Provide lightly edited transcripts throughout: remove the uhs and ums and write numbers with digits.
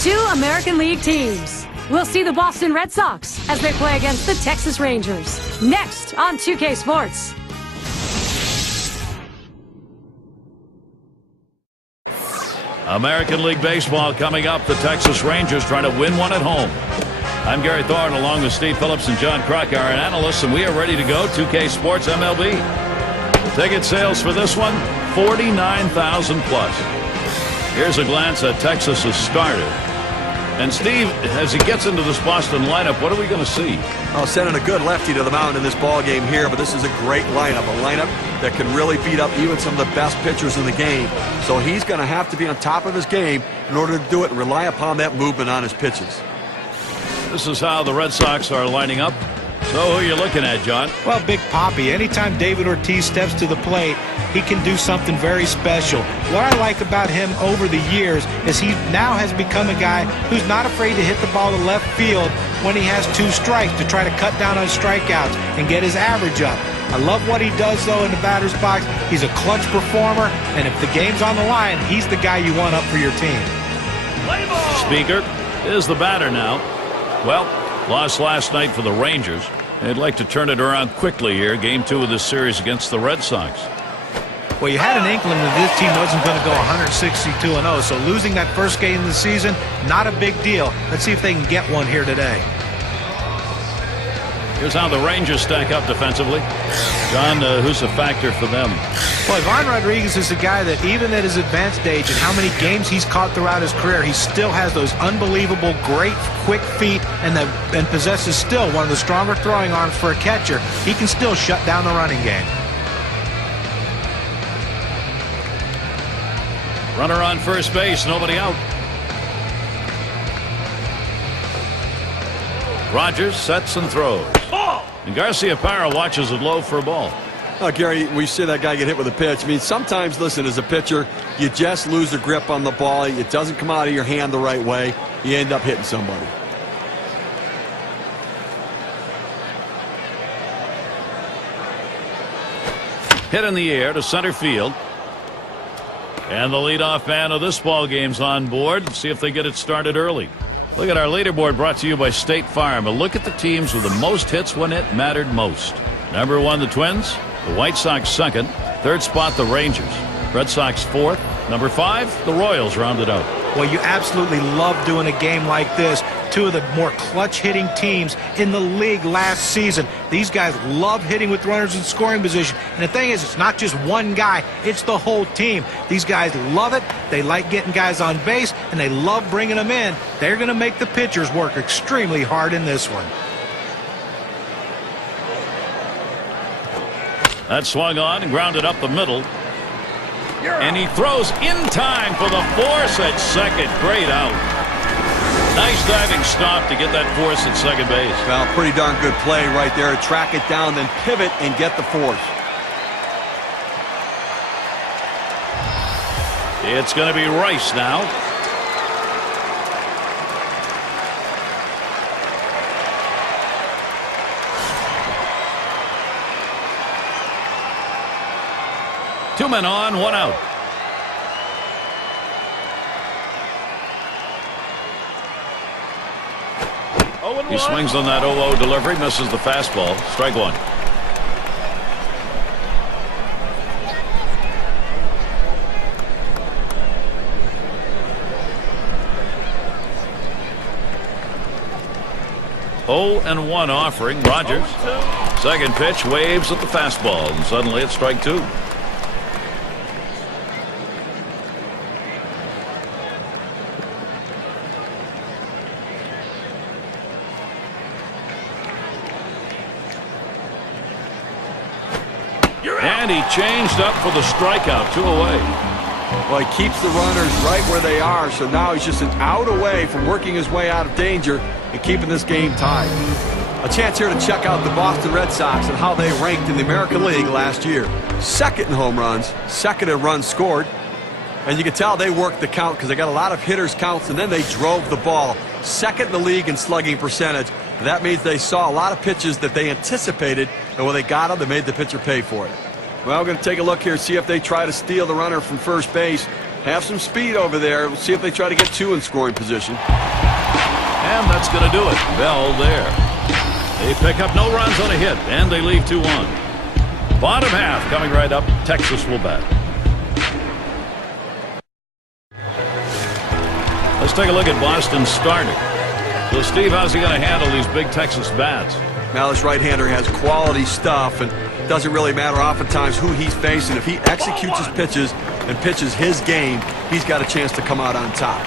Two American League teams. We'll see the Boston Red Sox as they play against the Texas Rangers. Next on 2K Sports. American League Baseball coming up. The Texas Rangers trying to win one at home. I'm Gary Thorne along with Steve Phillips and John Kruk, our analysts, and we are ready to go. 2K Sports MLB. Ticket sales for this one, 49,000 plus. Here's a glance at Texas's starter. And Steve, as he gets into this Boston lineup, what are we going to see? Oh, sending a good lefty to the mound in this ball game here, but this is a great lineup, a lineup that can really beat up even some of the best pitchers in the game. So he's going to have to be on top of his game in order to do it and rely upon that movement on his pitches. This is how the Red Sox are lining up. So who are you looking at, John? Well, Big Papi, anytime David Ortiz steps to the plate, he can do something very special. What I like about him over the years is he now has become a guy who's not afraid to hit the ball to left field when he has two strikes to try to cut down on strikeouts and get his average up. I love what he does, though, in the batter's box. He's a clutch performer, and if the game's on the line, he's the guy you want up for your team. Speaker is the batter now. Well, lost last night for the Rangers. They'd like to turn it around quickly here. Game 2 of this series against the Red Sox. Well, you had an inkling that this team wasn't going to go 162-0, so losing that first game of the season, not a big deal. Let's see if they can get one here today. Here's how the Rangers stack up defensively. John, who's a factor for them? Well, Ivan Rodriguez is a guy that even at his advanced age and how many games he's caught throughout his career, he still has those unbelievable, great, quick feet and possesses still one of the stronger throwing arms for a catcher. He can still shut down the running game. Runner on first base, nobody out. Rogers sets and throws. And Garciaparra watches it low for a ball. Gary, we see that guy get hit with a pitch. I mean, sometimes, listen, as a pitcher, you just lose the grip on the ball. It doesn't come out of your hand the right way. You end up hitting somebody. Hit in the air to center field. And the leadoff man of this ball game's on board. See if they get it started early. Look at our leaderboard brought to you by State Farm. A look at the teams with the most hits when it mattered most. Number 1, the Twins. The White Sox second. Third spot, the Rangers. Red Sox fourth. Number 5, the Royals rounded out. Well, you absolutely love doing a game like this. Two of the more clutch-hitting teams in the league last season. These guys love hitting with runners in scoring position. And the thing is, it's not just one guy. It's the whole team. These guys love it. They like getting guys on base, and they love bringing them in. They're going to make the pitchers work extremely hard in this one. That swung on and grounded up the middle. And he throws in time for the force at second. Great out. Nice diving stop to get that force at second base. Well, pretty darn good play right there. Track it down, then pivot and get the force. It's going to be Rice now. Two men on, one out. He swings on that 0-0 delivery, misses the fastball. Strike one. Oh, and 1 offering. Rogers. Second pitch, waves at the fastball, and suddenly it's strike 2. And he changed up for the strikeout, 2 away. Well, he keeps the runners right where they are, so now he's just an out away from working his way out of danger and keeping this game tied. A chance here to check out the Boston Red Sox and how they ranked in the American League last year. Second in home runs, second in runs scored. And you can tell they worked the count because they got a lot of hitters counts, and then they drove the ball. Second in the league in slugging percentage. That means they saw a lot of pitches that they anticipated, and when they got them, they made the pitcher pay for it. Well, we're going to take a look here, see if they try to steal the runner from first base. Have some speed over there. We'll see if they try to get two in scoring position. And that's going to do it. Bell there. They pick up no runs on a hit, and they leave 2-1. Bottom half coming right up. Texas will bat. Let's take a look at Boston's starter. So, Steve, how's he going to handle these big Texas bats? Now, this right-hander has quality stuff, and it doesn't really matter oftentimes who he's facing. If he executes his pitches and pitches his game, he's got a chance to come out on top.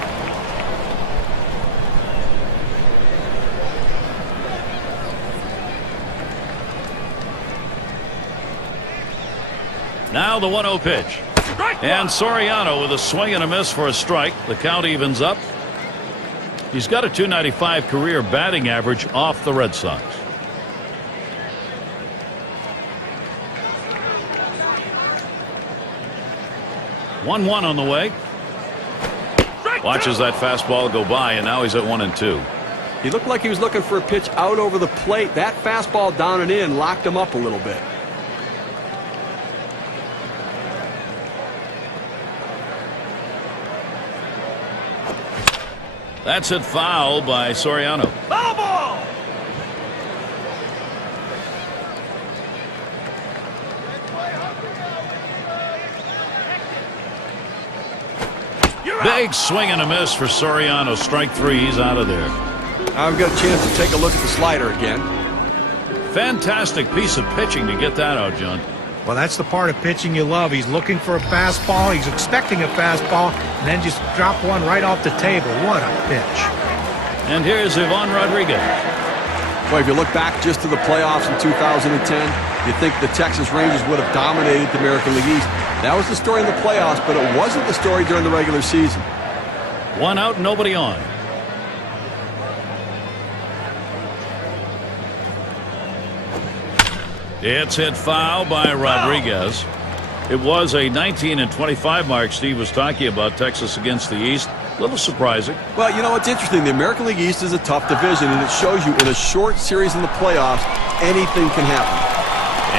Now the 1-0 pitch. And Soriano with a swing and a miss for a strike. The count evens up. He's got a .295 career batting average off the Red Sox. One on the way. Watches that fastball go by, and now he's at 1-2. He looked like he was looking for a pitch out over the plate. That fastball down and in locked him up a little bit. That's hit foul by Soriano. Foul ball! Big swing and a miss for Soriano. Strike 3. He's out of there. I've got a chance to take a look at the slider again. Fantastic piece of pitching to get that out, John. Well, that's the part of pitching you love. He's looking for a fastball. He's expecting a fastball, and then just drop one right off the table. What a pitch. And here's Ivan Rodriguez. Well, if you look back just to the playoffs in 2010, you think the Texas Rangers would have dominated the American League East. That was the story in the playoffs, but it wasn't the story during the regular season. 1 out, nobody on. It's hit foul by Rodriguez. It was a 19-25 mark Steve was talking about, Texas against the East. A little surprising. Well, you know, it's interesting. The American League East is a tough division, and it shows you in a short series in the playoffs, anything can happen.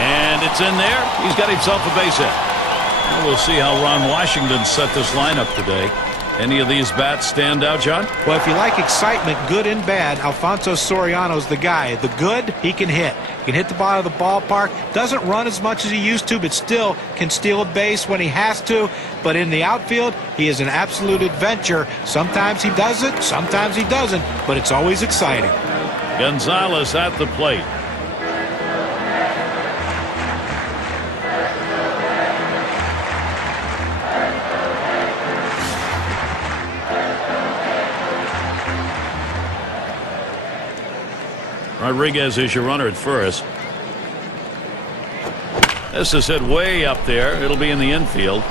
And it's in there. He's got himself a base hit. Well, we'll see how Ron Washington set this lineup today. Any of these bats stand out, John? Well, if you like excitement, good and bad, Alfonso Soriano's the guy. The good, he can hit. He can hit the ball of the ballpark. Doesn't run as much as he used to, but still can steal a base when he has to. But in the outfield, he is an absolute adventure. Sometimes he does it, sometimes he doesn't, but it's always exciting. Gonzalez at the plate. Rodriguez is your runner at first. This is hit way up there. It'll be in the infield.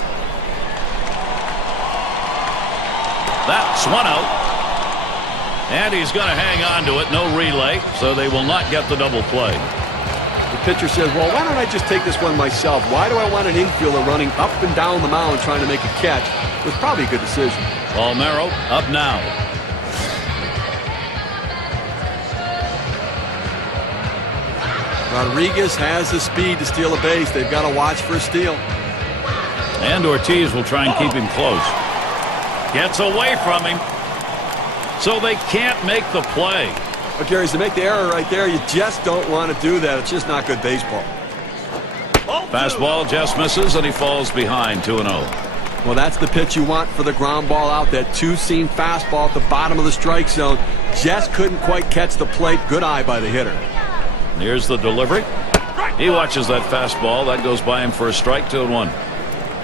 That's 1 out. And he's going to hang on to it. No relay, so they will not get the double play. The pitcher says, well, why don't I just take this one myself? Why do I want an infielder running up and down the mound trying to make a catch? It was probably a good decision. Palmeiro up now. Rodriguez has the speed to steal a base. They've got to watch for a steal. And Ortiz will try and keep him close. Gets away from him. So they can't make the play. But, Gary, to make the error right there, you just don't want to do that. It's just not good baseball. Fastball just misses, and he falls behind 2-0. Well, that's the pitch you want for the ground ball out. That two-seam fastball at the bottom of the strike zone. Just couldn't quite catch the plate. Good eye by the hitter. Here's the delivery. He watches that fastball. That goes by him for a strike, 2-1.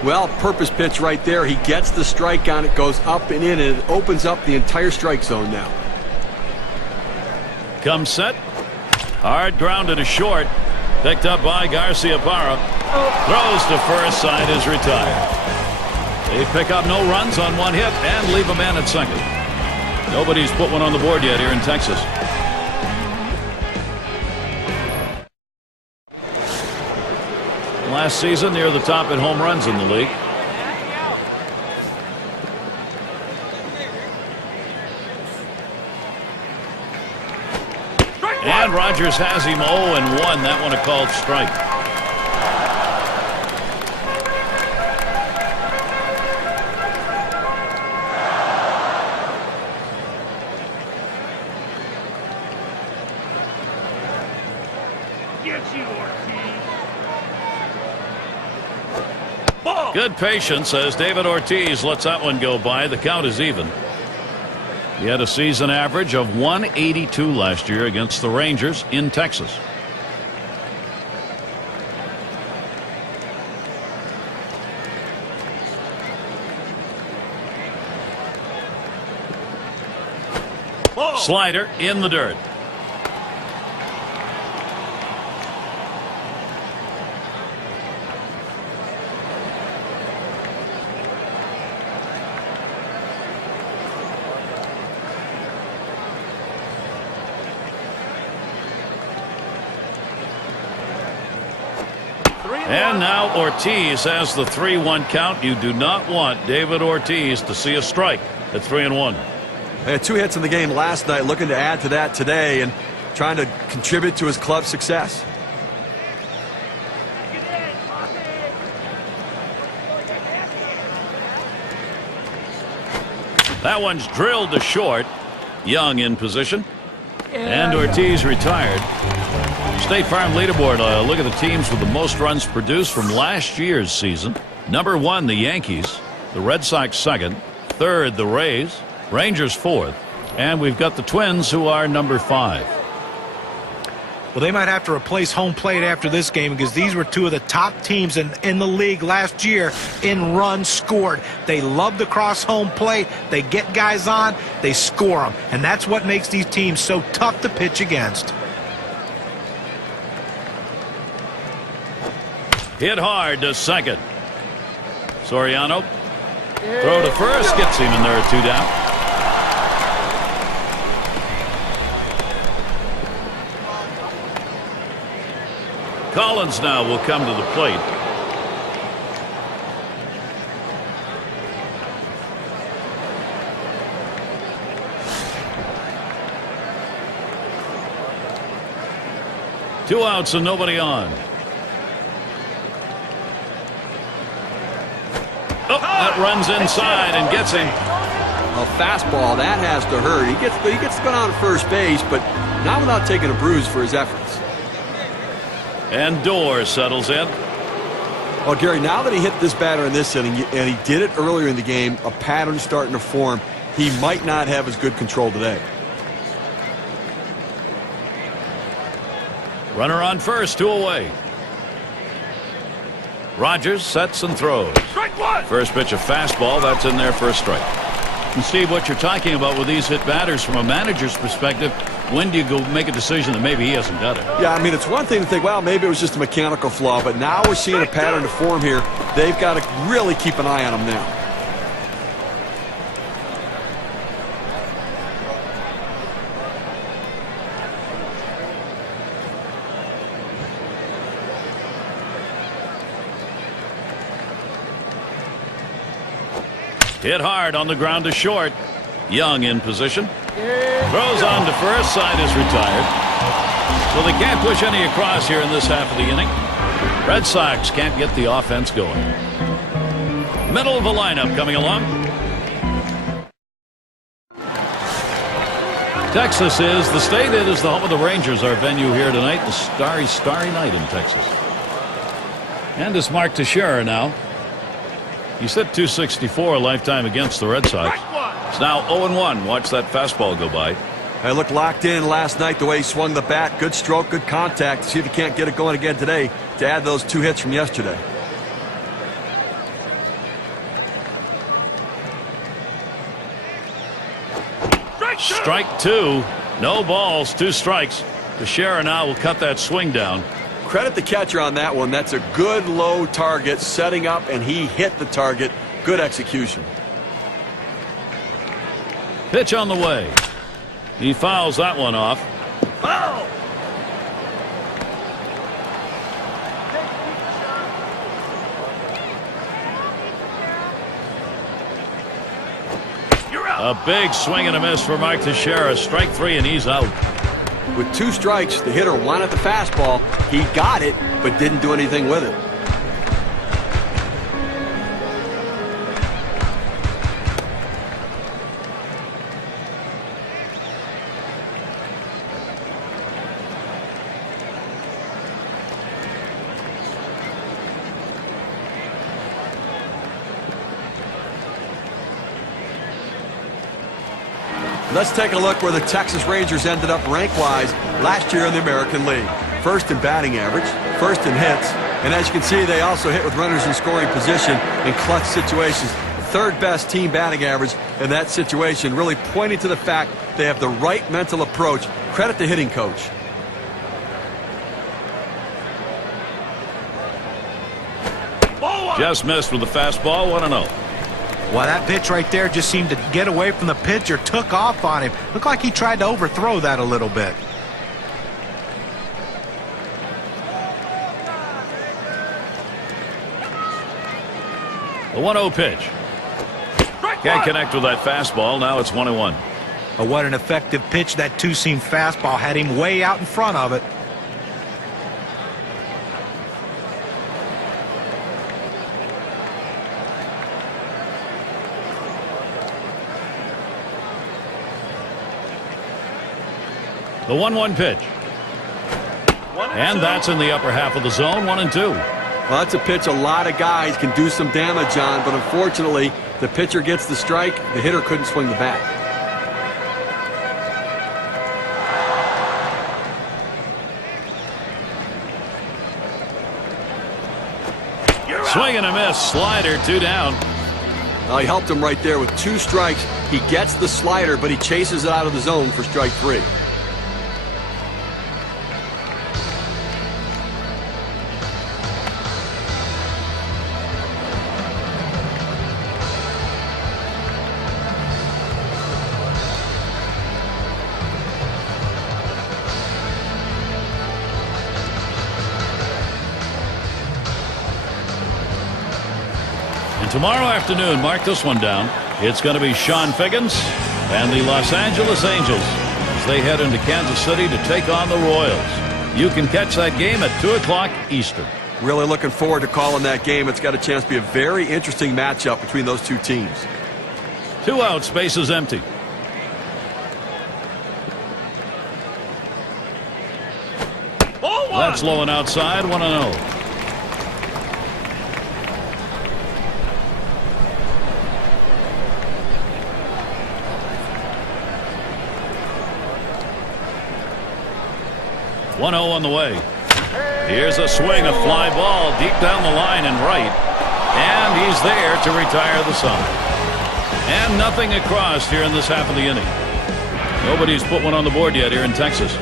Well, purpose pitch right there. He gets the strike on it, goes up and in, and it opens up the entire strike zone now. Comes set. Hard grounded to short. Picked up by Garciaparra. Throws to first. Side is retired. They pick up no runs on one hit and leave a man at second. Nobody's put one on the board yet here in Texas. Last season near the top in home runs in the league. And Rogers has him 0-1. That one a called strike. Good patience as David Ortiz lets that one go by. The count is even. He had a season average of 182 last year against the Rangers in Texas. Slider in the dirt. And now Ortiz has the 3-1 count. You do not want David Ortiz to see a strike at 3-1. He had 2 hits in the game last night, looking to add to that today and trying to contribute to his club's success. That one's drilled to short. Young in position. And Ortiz retired. State Farm leaderboard. Look at the teams with the most runs produced from last year's season. Number 1, the Yankees. The Red Sox second. Third, the Rays. Rangers fourth. And we've got the Twins, who are number 5. Well, they might have to replace home plate after this game because these were 2 of the top teams in the league last year in runs scored. They love to cross home plate. They get guys on. They score them. And that's what makes these teams so tough to pitch against. Hit hard to second. Soriano. Throw to first. Gets him in there, 2 down. Collins now will come to the plate. Two outs and nobody on. Oh, that runs inside and gets him. A fastball, that has to hurt. He gets to go down to first base, but not without taking a bruise for his efforts. And Doer settles in. Well, Gary, now that he hit this batter in this inning, and he did it earlier in the game, a pattern starting to form, he might not have as good control today. Runner on first, 2 away. Rogers sets and throws. Strike 1. First pitch, a fastball. That's in there for a strike. And Steve, what you're talking about with these hit batters from a manager's perspective, when do you go make a decision that maybe he hasn't got it? Yeah, I mean, it's one thing to think, well, maybe it was just a mechanical flaw, but now we're seeing a pattern to form here. They've got to really keep an eye on him now. Hit hard on the ground to short. Young in position. Throws on to first. Side is retired. So they can't push any across here in this half of the inning. Red Sox can't get the offense going. Middle of the lineup coming along. Texas is the state. It is the home of the Rangers. Our venue here tonight. The starry night in Texas. And it's Mark Teixeira now. He's hit .264 lifetime against the Red Sox. It's now 0-1. Watch that fastball go by. I looked locked in last night the way he swung the bat. Good stroke, good contact. See if he can't get it going again today to add those 2 hits from yesterday. Strike 2. No balls, 2 strikes. Teixeira now will cut that swing down. Credit the catcher on that one. That's a good low target setting up, and he hit the target. Good execution. Pitch on the way. He fouls that one off. Foul! A big swing and a miss for Mark Teixeira. Strike 3 and he's out. With 2 strikes, the hitter wanted the fastball. He got it, but didn't do anything with it. Let's take a look where the Texas Rangers ended up rank-wise last year in the American League. First in batting average, first in hits, and as you can see, they also hit with runners in scoring position in clutch situations. Third best team batting average in that situation, really pointing to the fact they have the right mental approach. Credit the hitting coach. Just missed with the fastball, 1-0. Well, that pitch right there just seemed to get away from the pitcher, took off on him. Looked like he tried to overthrow that a little bit. The 1-0 pitch. Can't connect with that fastball. Now it's 1-1. But what an effective pitch. That two-seam fastball had him way out in front of it. The 1-1 pitch. And that's in the upper half of the zone, 1-2. Well, that's a pitch a lot of guys can do some damage on, but unfortunately, the pitcher gets the strike. The hitter couldn't swing the bat. Swing and a miss. Slider, 2 down. Well, he helped him right there with 2 strikes. He gets the slider, but he chases it out of the zone for strike 3. Tomorrow afternoon, mark this one down, it's going to be Sean Figgins and the Los Angeles Angels as they head into Kansas City to take on the Royals. You can catch that game at 2 o'clock Eastern. Really looking forward to calling that game. It's got a chance to be a very interesting matchup between those two teams. 2 outs, bases empty. That's low and outside, 1-0. On the way. Here's a swing, a fly ball deep down the line and right. And he's there to retire the side. And nothing across here in this half of the inning. Nobody's put one on the board yet here in Texas.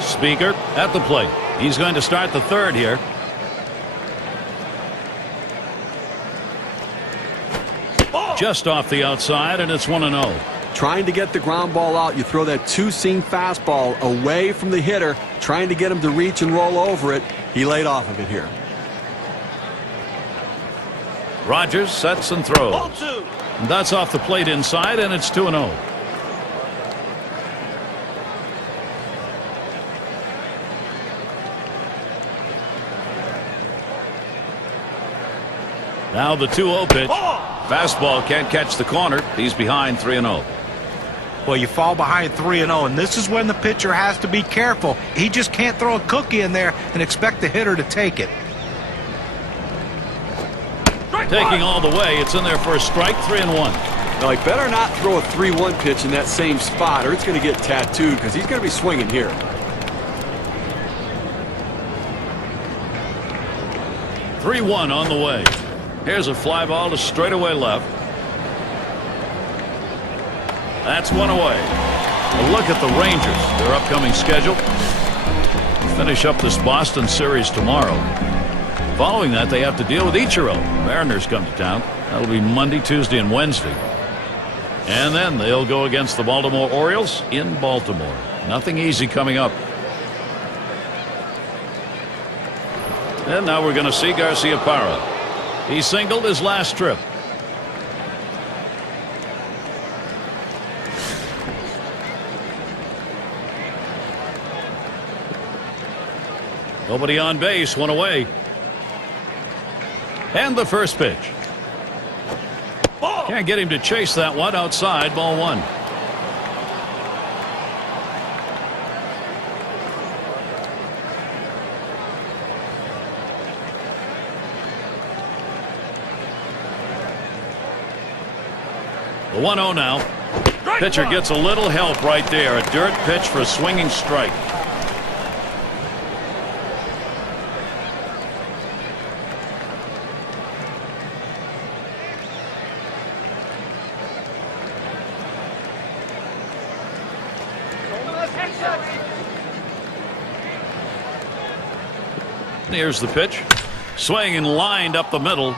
Speaker at the plate. He's going to start the third here. Just off the outside, and it's 1-0. Trying to get the ground ball out, you throw that two-seam fastball away from the hitter, trying to get him to reach and roll over it. He laid off of it here. Rogers sets and throws. And that's off the plate inside, and it's 2-0. Now the 2-0 pitch. Fastball can't catch the corner. He's behind 3-0. Well, you fall behind 3-0, and this is when the pitcher has to be careful. He just can't throw a cookie in there and expect the hitter to take it. Taking all the way. It's in there for a strike, 3-1. Now, he better not throw a 3-1 pitch in that same spot, or it's going to get tattooed because he's going to be swinging here. (3-1) on the way. Here's a fly ball to straightaway left. That's one away. A look at the Rangers, their upcoming schedule. Finish up this Boston series tomorrow. Following that, they have to deal with Ichiro. Mariners come to town. That'll be Monday, Tuesday, and Wednesday. And then they'll go against the Baltimore Orioles in Baltimore. Nothing easy coming up. And now we're going to see Garciaparra. He singled his last trip. Nobody on base, one away. And the first pitch. Can't get him to chase that one outside, ball 1. The 1-0 now. Pitcher gets a little help right there. A dirt pitch for a swinging strike. Here's the pitch. Swing and lined up the middle.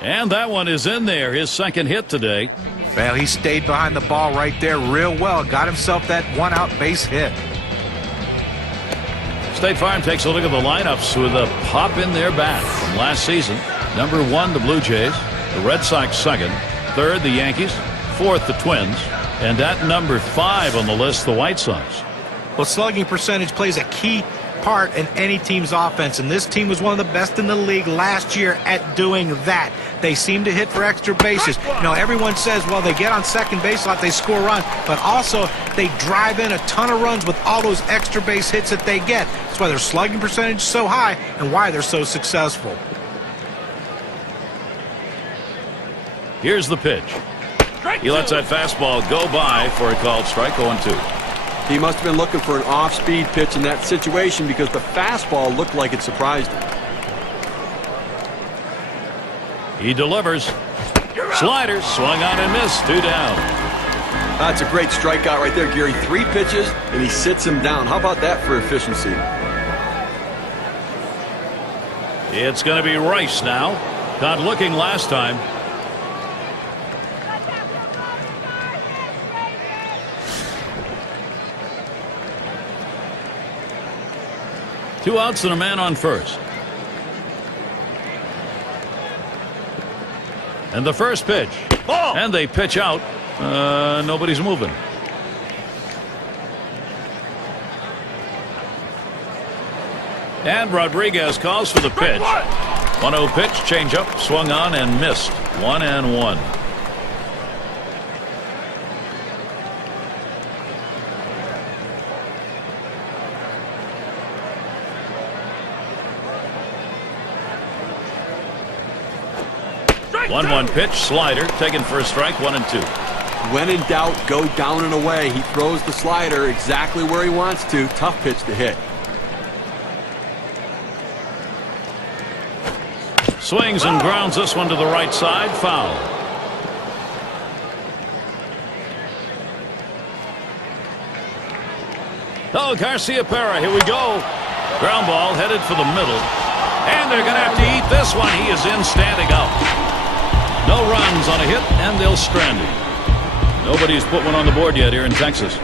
And that one is in there. His second hit today. Well, he stayed behind the ball right there real well. Got himself that one-out base hit. State Farm takes a look at the lineups with a pop in their bat from last season. Number 1, the Blue Jays. The Red Sox second. Third, the Yankees. Fourth, the Twins. And at number 5 on the list, the White Sox. Well, slugging percentage plays a key part in any team's offense, and this team was one of the best in the league last year at doing that. They seem to hit for extra bases. You know, everyone says, well, they get on second base a lot, they score runs, but also they drive in a ton of runs with all those extra base hits that they get. That's why their slugging percentage is so high and why they're so successful. Here's the pitch. He lets that fastball go by for a called strike. 0-2. He must have been looking for an off-speed pitch in that situation because the fastball looked like it surprised him. He delivers. Slider swung on and missed. 2 down. That's a great strikeout right there, Gary. 3 pitches, and he sits him down. How about that for efficiency? It's going to be Rice now. Not looking last time. Two outs and a man on first. And the first pitch. Ball. And they pitch out. Nobody's moving. And Rodriguez calls for the pitch. 1-0 pitch, changeup, swung on and missed. 1-1. One pitch, slider, taken for a strike. 1-2. When in doubt, go down and away. He throws the slider exactly where he wants to. Tough pitch to hit. Swings and grounds this one to the right side. Foul. Oh, Garciaparra, here we go. Ground ball headed for the middle. And they're going to have to eat this one. He is in standing up. No runs on a hit, and they'll strand him. Nobody's put one on the board yet here in Texas.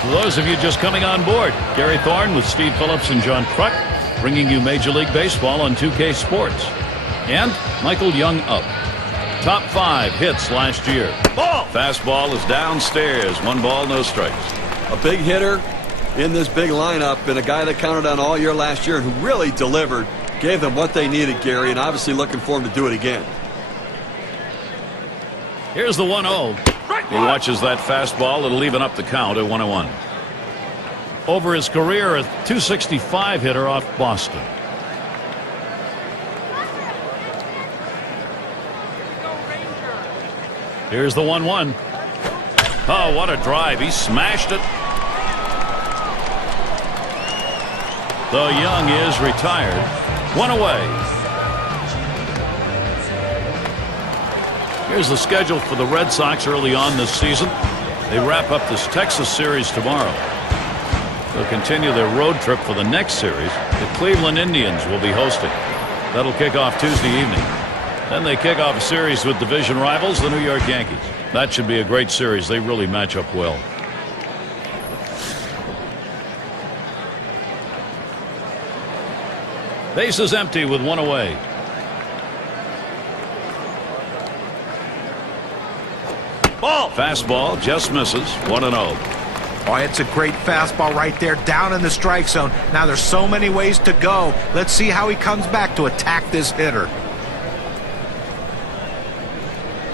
For those of you just coming on board, Gary Thorne with Steve Phillips and John Kruk bringing you Major League Baseball on 2K Sports. And Michael Young up. Top 5 hits last year. Ball. Fastball is downstairs. 1 ball, no strikes. A big hitter in this big lineup, and a guy that counted on all year last year and who really delivered, gave them what they needed, Gary, and obviously looking for him to do it again. Here's the 1-0. He watches that fastball. It'll even up the count at 1-1. Over his career, a .265 hitter off Boston. Here's the 1-1. Oh, what a drive. He smashed it. Though Young is retired. 1 away. Here's the schedule for the Red Sox early on this season. They wrap up this Texas series tomorrow. They'll continue their road trip for the next series. The Cleveland Indians will be hosting. That'll kick off Tuesday evening. Then they kick off a series with division rivals, the New York Yankees. That should be a great series. They really match up well. Base is empty with 1 away. Ball. Fastball just misses. 1-0. Oh, it's a great fastball right there down in the strike zone. Now there's so many ways to go. Let's see how he comes back to attack this hitter.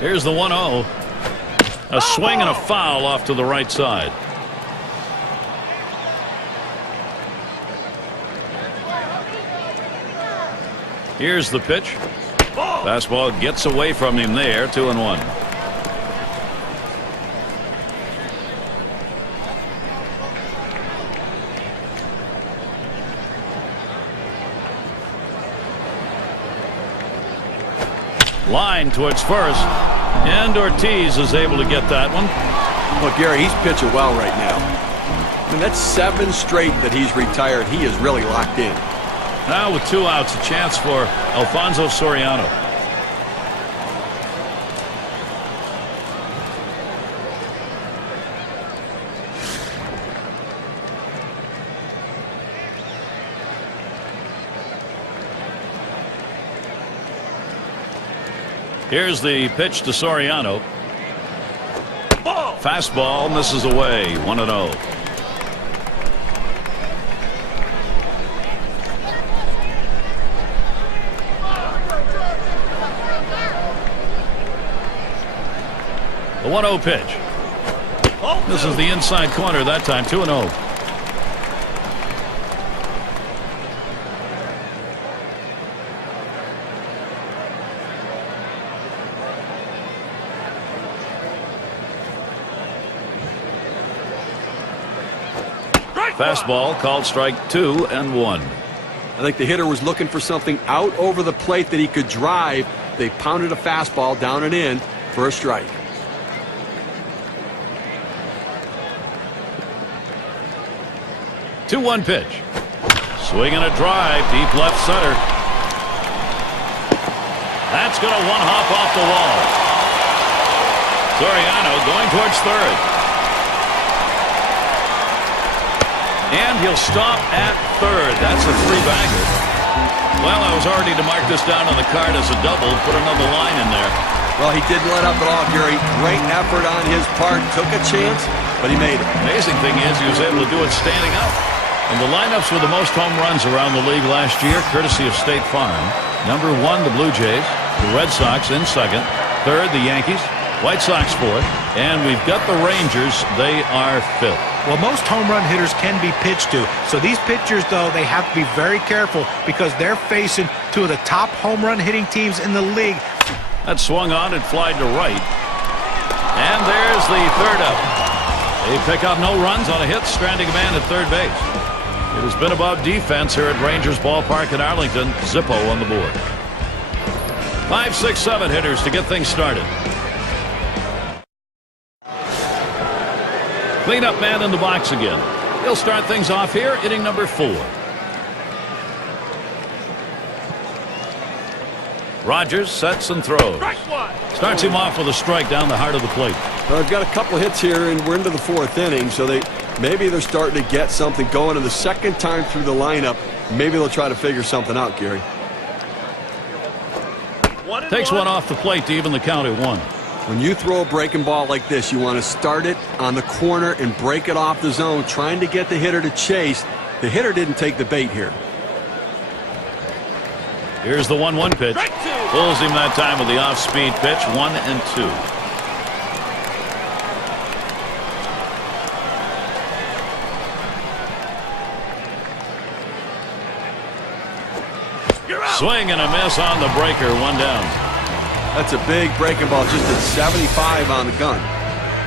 Here's the 1-0. A swing and a foul off to the right side. Here's the pitch. Fastball gets away from him there. 2-1. Line towards first, and Ortiz is able to get that one. Well, Gary, he's pitching well right now. I mean, that's 7 straight that he's retired. He is really locked in. Now with 2 outs, a chance for Alfonso Soriano. Here's the pitch to Soriano. Fastball misses away. 1-0. The 1-0 pitch. This is the inside corner that time. 2-0. Fastball called strike 2 and 1. I think the hitter was looking for something out over the plate that he could drive. They pounded a fastball down and in for a strike. Two-one pitch. Swing and a drive deep left center. That's going to one-hop off the wall. Soriano going towards third. And he'll stop at third. That's a 3-bagger. Well, I was already to mark this down on the card as a double. Put another line in there. Well, he didn't let up at all, Gary. Great effort on his part. Took a chance, but he made it. Amazing thing is he was able to do it standing up. And the lineups with the most home runs around the league last year, courtesy of State Farm. Number 1, the Blue Jays. The Red Sox in second. Third, the Yankees. White Sox fourth. And we've got the Rangers. They are fifth. Well, most home run hitters can be pitched to. So these pitchers, though, they have to be very careful because they're facing 2 of the top home run hitting teams in the league. That swung on and flied to right. And there's the third out. They pick up no runs on a hit, stranding a man at third base. It has been above defense here at Rangers Ballpark in Arlington. Zippo on the board. 5, 6, 7 hitters to get things started. Cleanup man in the box again. He'll start things off here, inning number 4. Rogers sets and throws. Starts him off with a strike down the heart of the plate. Well, they've got a couple hits here, and we're into the 4th inning, so maybe they're starting to get something going. And the second time through the lineup, maybe they'll try to figure something out, Gary. Takes one off the plate to even the count at 1. When you throw a breaking ball like this, you want to start it on the corner and break it off the zone, trying to get the hitter to chase. The hitter didn't take the bait here. Here's the 1-1 pitch. Pulls him that time with the off-speed pitch. 1-2. Swing and a miss on the breaker. 1 down. That's a big breaking ball, just at 75 on the gun.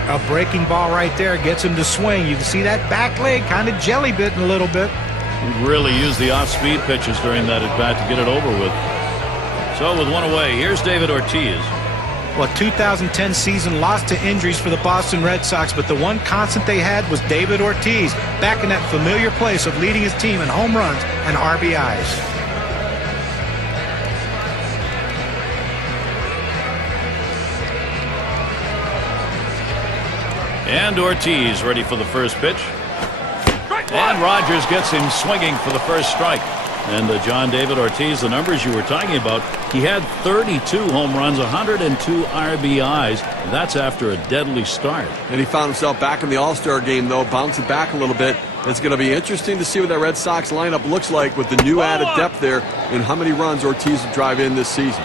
A breaking ball right there gets him to swing. You can see that back leg kind of jelly bitten a little bit. He really used the off-speed pitches during that at-bat to get it over with. So with 1 away, here's David Ortiz. Well, 2010 season lost to injuries for the Boston Red Sox, but the one constant they had was David Ortiz, back in that familiar place of leading his team in home runs and RBIs. And Ortiz ready for the first pitch. And Rogers gets him swinging for the first strike. And John David Ortiz, the numbers you were talking about, he had 32 home runs, 102 RBIs. That's after a deadly start. And he found himself back in the All-Star game, though, bouncing back a little bit. It's going to be interesting to see what that Red Sox lineup looks like with the new added depth there and how many runs Ortiz will drive in this season.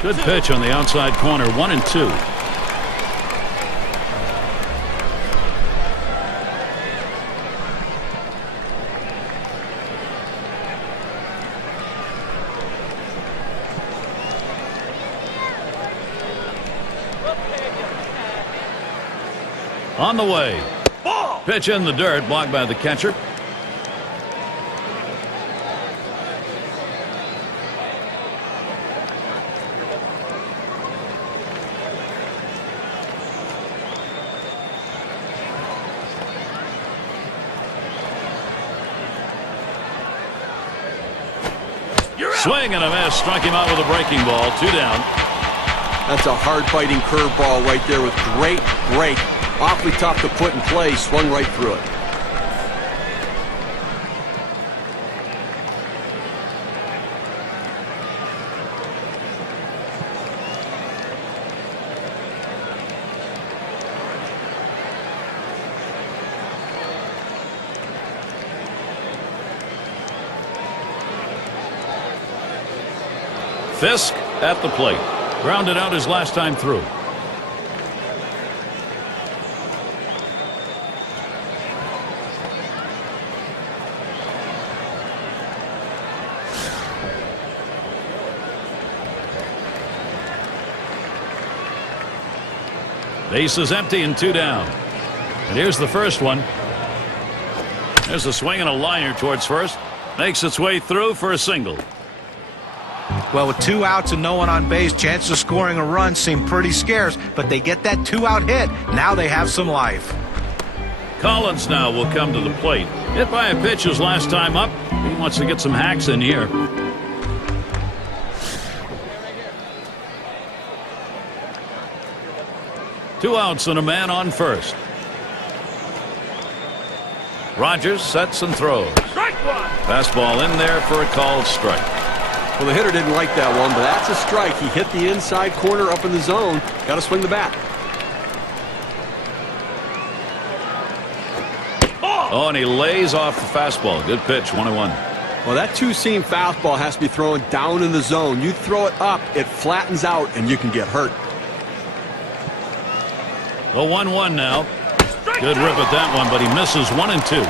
Good pitch on the outside corner, 1-2. On the way. Pitch in the dirt, blocked by the catcher. Swing and a miss. Struck him out with a breaking ball. 2 down. That's a hard-biting curveball right there with great break. Awfully tough to put in play. Swung right through it. Fisk at the plate. Grounded out his last time through. Base is empty and 2 down. And here's the first one. There's a swing and a liner towards first. Makes its way through for a single. Well, with 2 outs and no one on base, chances of scoring a run seem pretty scarce, but they get that 2-out hit. Now they have some life. Collins now will come to the plate. Hit by a pitch his last time up. He wants to get some hacks in here. Two outs and a man on first. Rogers sets and throws. Fastball in there for a called strike. Well, the hitter didn't like that one, but that's a strike. He hit the inside corner up in the zone. Got to swing the bat. Oh, and he lays off the fastball. Good pitch, 1-1. Well, that two-seam fastball has to be thrown down in the zone. You throw it up, it flattens out, and you can get hurt. The 1-1 now. Good rip at that one, but he misses 1 and 2.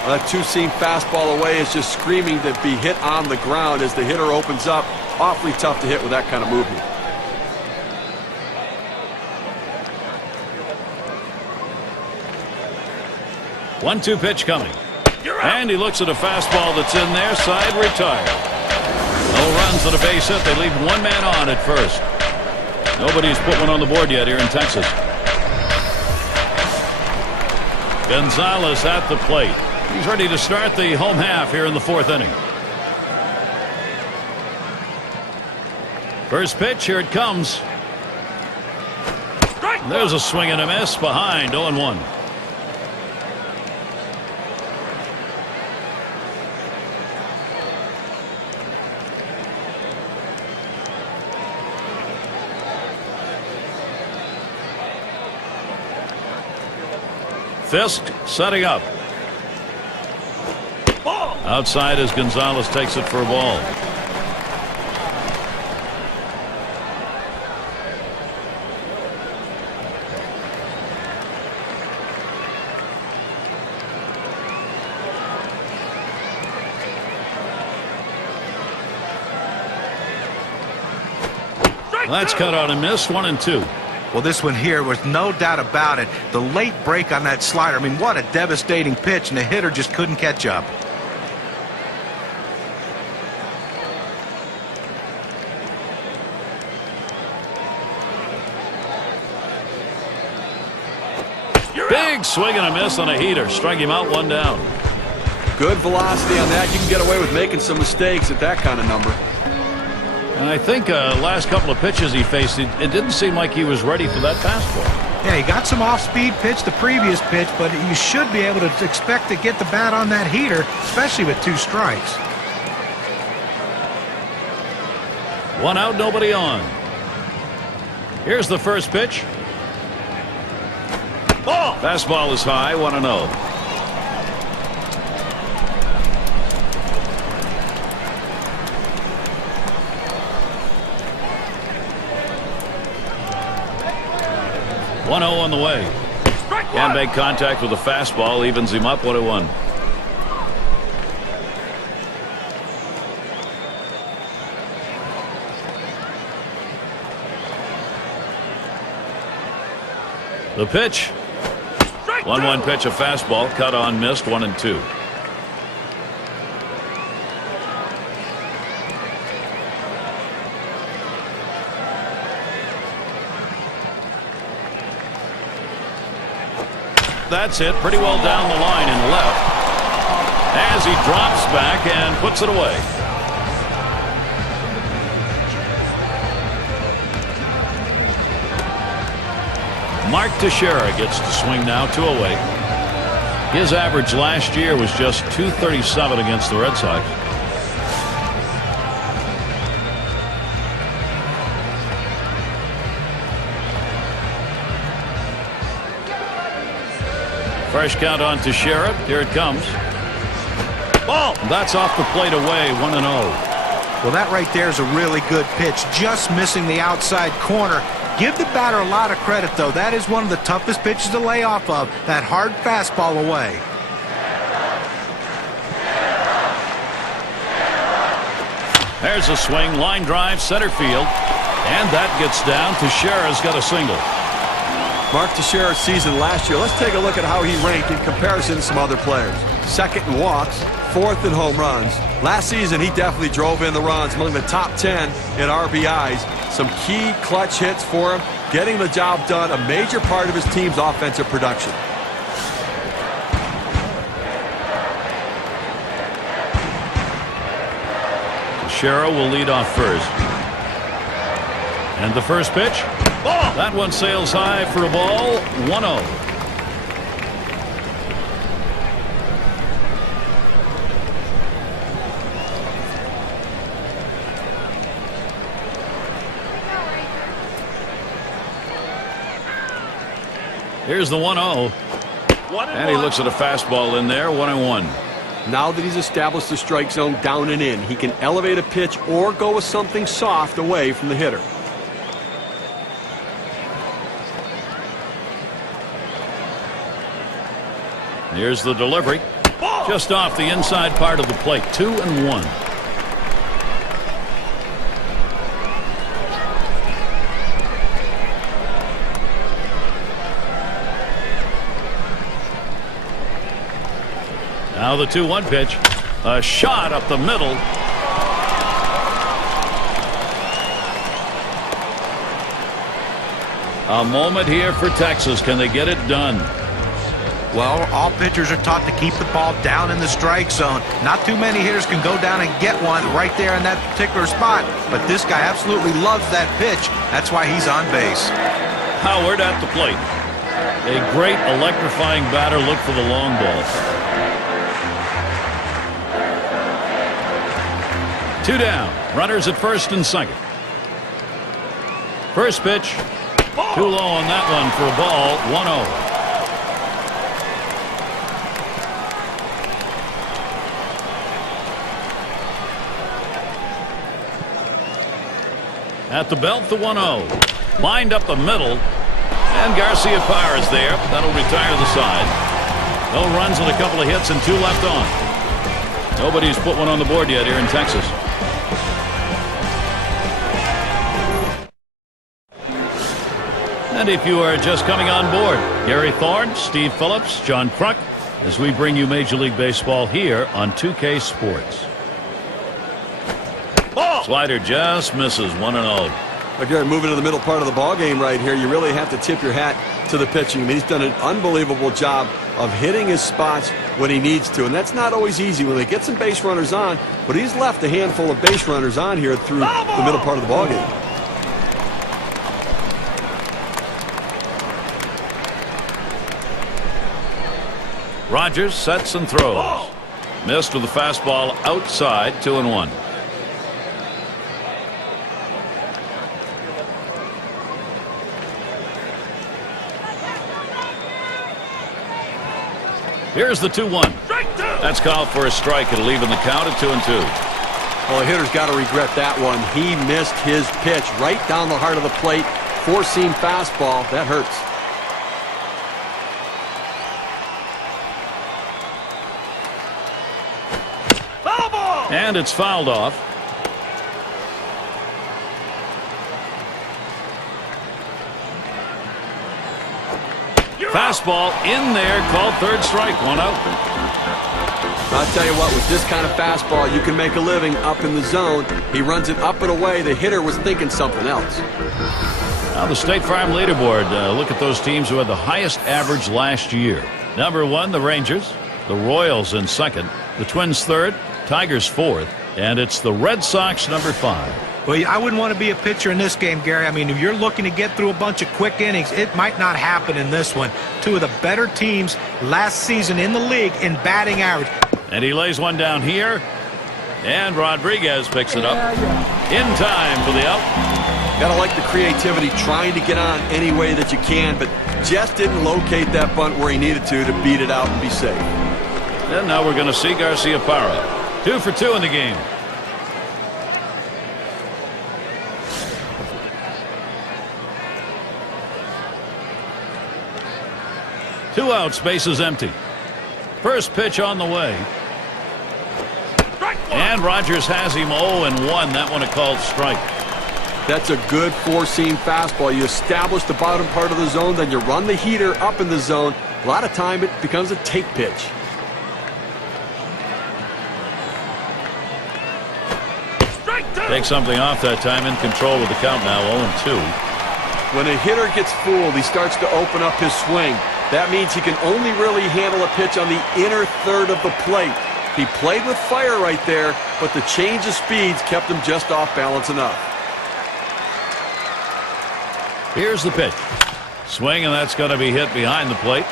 Well, that two-seam fastball away is just screaming to be hit on the ground as the hitter opens up. Awfully tough to hit with that kind of movement. One-two pitch coming. And he looks at a fastball that's in there. Side retired. No runs and a base hit. They leave one man on at first. Nobody's put one on the board yet here in Texas. Gonzalez at the plate. He's ready to start the home half here in the fourth inning. First pitch, here it comes. There's a swing and a miss behind, 0-1. Fisk setting up. Outside as Gonzalez takes it for a ball. That's cut out and missed, 1 and 2. Well, this one here was no doubt about it. The late break on that slider. I mean, what a devastating pitch, and the hitter just couldn't catch up. Big swing and a miss on a heater. Strike him out, 1 down. Good velocity on that. You can get away with making some mistakes at that kind of number. And I think last couple of pitches he faced, it didn't seem like he was ready for that fastball. Yeah, he got some off-speed pitch the previous pitch, but you should be able to expect to get the bat on that heater, especially with 2 strikes. 1 out, nobody on. Here's the first pitch. Fastball is high, 1-0. 1-0 on the way. Can't make contact with the fastball, evens him up 1-1. The pitch. 1-1 pitch, a fastball, cut on, missed, 1-2. That's it, pretty well down the line and left as he drops back and puts it away. Mark Teixeira gets to swing now, 2 away. His average last year was just .237 against the Red Sox. Fresh count on Teixeira. Here it comes. Ball. That's off the plate away, 1-0. Well, that right there is a really good pitch, just missing the outside corner. Give the batter a lot of credit, though. That is one of the toughest pitches to lay off of, that hard fastball away. There's a swing, line drive, center field, and that gets down. Teixeira's got a single. Mark Teixeira's season last year, let's take a look at how he ranked in comparison to some other players. Second in walks, fourth in home runs. Last season, he definitely drove in the runs, among the top 10 in RBIs. Some key clutch hits for him, getting the job done, a major part of his team's offensive production. Teixeira will lead off first. And the first pitch. Ball. That one sails high for a ball. 1-0. Here's the 1-0. And he looks at a fastball in there. 1-1. Now that he's established the strike zone down and in, he can elevate a pitch or go with something soft away from the hitter. Here's the delivery. Just off the inside part of the plate. 2-1. Now the 2-1 pitch. A shot up the middle. A moment here for Texas. Can they get it done? Well, all pitchers are taught to keep the ball down in the strike zone. Not too many hitters can go down and get one right there in that particular spot. But this guy absolutely loves that pitch. That's why he's on base. Howard at the plate. A great electrifying batter. Look for the long ball. 2 down. Runners at first and second. First pitch. Too low on that one for a ball. 1-0. At the belt, the 1-0. Lined up the middle. And Garciaparra is there. That'll retire the side. No runs and a couple of hits and 2 left on. Nobody's put one on the board yet here in Texas. And if you are just coming on board, Gary Thorne, Steve Phillips, John Kruk, as we bring you Major League Baseball here on 2K Sports. Slider just misses. 1-0. Again, moving to the middle part of the ball game right here, you really have to tip your hat to the pitching. I mean, he's done an unbelievable job of hitting his spots when he needs to, and that's not always easy when they get some base runners on, but he's left a handful of base runners on here through the middle part of the ball game. Rogers sets and throws. Missed with the fastball outside. 2-1. Here's the 2-1. That's called for a strike. It'll even the count at 2-2. Well, the hitter's got to regret that one. He missed his pitch right down the heart of the plate. Four-seam fastball. That hurts. And it's fouled off. Fastball in there, called third strike, 1 out. I'll tell you what, with this kind of fastball, you can make a living up in the zone. He runs it up and away. The hitter was thinking something else. Now the State Farm leaderboard. Look at those teams who had the highest average last year. Number 1, the Rangers. The Royals in second. The Twins third. Tigers fourth. And it's the Red Sox number 5. Well, I wouldn't want to be a pitcher in this game, Gary. I mean, if you're looking to get through a bunch of quick innings, it might not happen in this one. Two of the better teams last season in the league in batting average. And he lays one down here. And Rodriguez picks it up in time for the out. Gotta like the creativity, trying to get on any way that you can, but just didn't locate that bunt where he needed to beat it out and be safe. And now we're going to see Garciaparra. 2 for 2 in the game. Two outs, bases empty. First pitch on the way. And Rogers has him 0-1. That one a called strike. That's a good four-seam fastball. You establish the bottom part of the zone, then you run the heater up in the zone. A lot of time it becomes a take pitch. Take something off that time, in control with the count now, 0-2. When a hitter gets fooled, he starts to open up his swing. That means he can only really handle a pitch on the inner third of the plate. He played with fire right there, but the change of speeds kept him just off balance enough. Here's the pitch. Swing, and that's going to be hit behind the plate.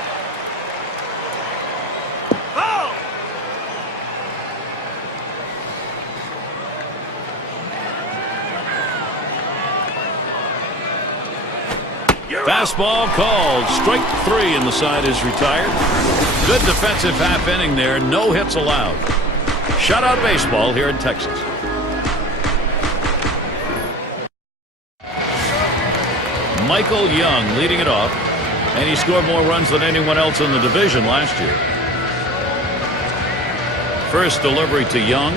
Fastball called. Strike 3, and the side is retired. Good defensive half inning there. No hits allowed. Shutout baseball here in Texas. Michael Young leading it off, and he scored more runs than anyone else in the division last year. First delivery to Young.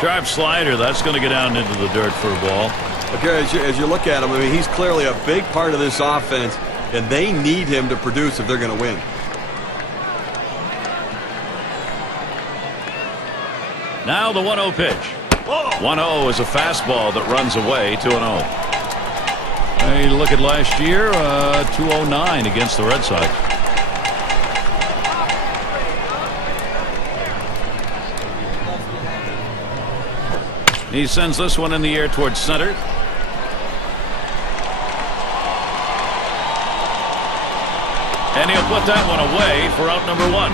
Sharp slider. That's going to get down into the dirt for a ball. Okay, as you look at him, I mean, he's clearly a big part of this offense, and they need him to produce if they're going to win. Now the 1-0 pitch. 1-0 is a fastball that runs away. 2-0. Hey, look at last year, 209 against the Red Sox. He sends this one in the air towards center. And he'll put that one away for out number 1.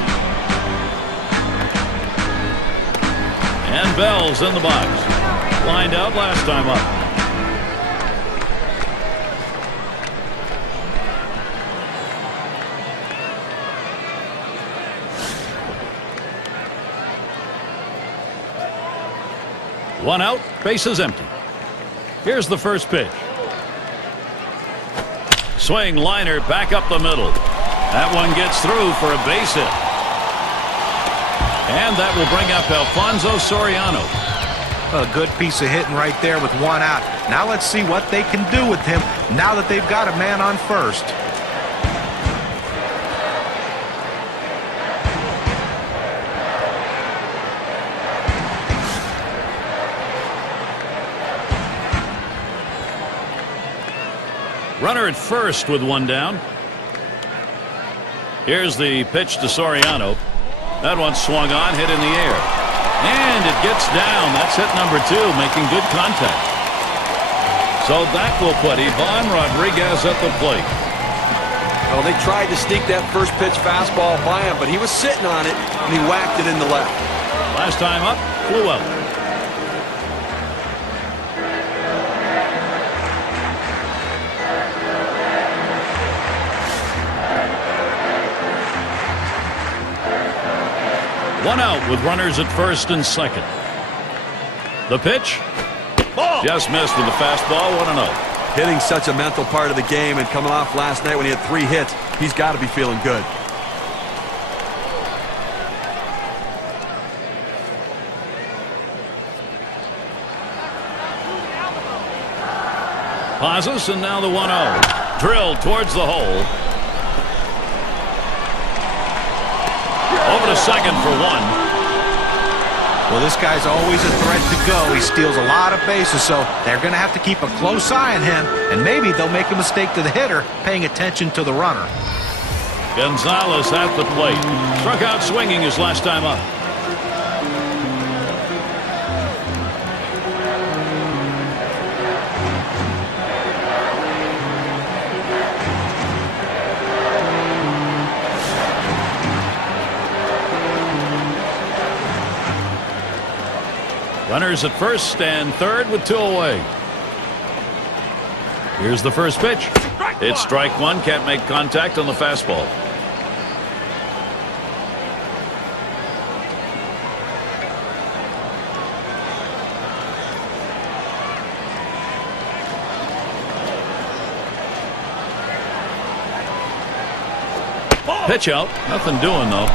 And Bell's in the box. Lined out last time up. One out, bases empty. Here's the first pitch. Swing, liner, back up the middle. That one gets through for a base hit. And that will bring up Alfonso Soriano. A good piece of hitting right there with one out. Now let's see what they can do with him now that they've got a man on first. Runner at first with one down. Here's the pitch to Soriano. That one swung on, hit in the air. And it gets down. That's hit number 2, making good contact. So that will put Ivan Rodriguez at the plate. Well, they tried to sneak that first pitch fastball by him, but he was sitting on it, and he whacked it in the left. Last time up, flew out. One out with runners at first and second. The pitch. Ball. Just missed with the fastball. 1-0. Hitting such a mental part of the game, and coming off last night when he had 3 hits, he's got to be feeling good. Pauses, and now the 1-0. Drilled towards the hole. Over to second for one. Well, this guy's always a threat to go. He steals a lot of bases, so they're going to have to keep a close eye on him, and maybe they'll make a mistake to the hitter, paying attention to the runner. Gonzalez at the plate. Struck out swinging his last time up. Runners at first and third with 2 away. Here's the first pitch. It's strike one. Can't make contact on the fastball. Pitch out. Nothing doing though.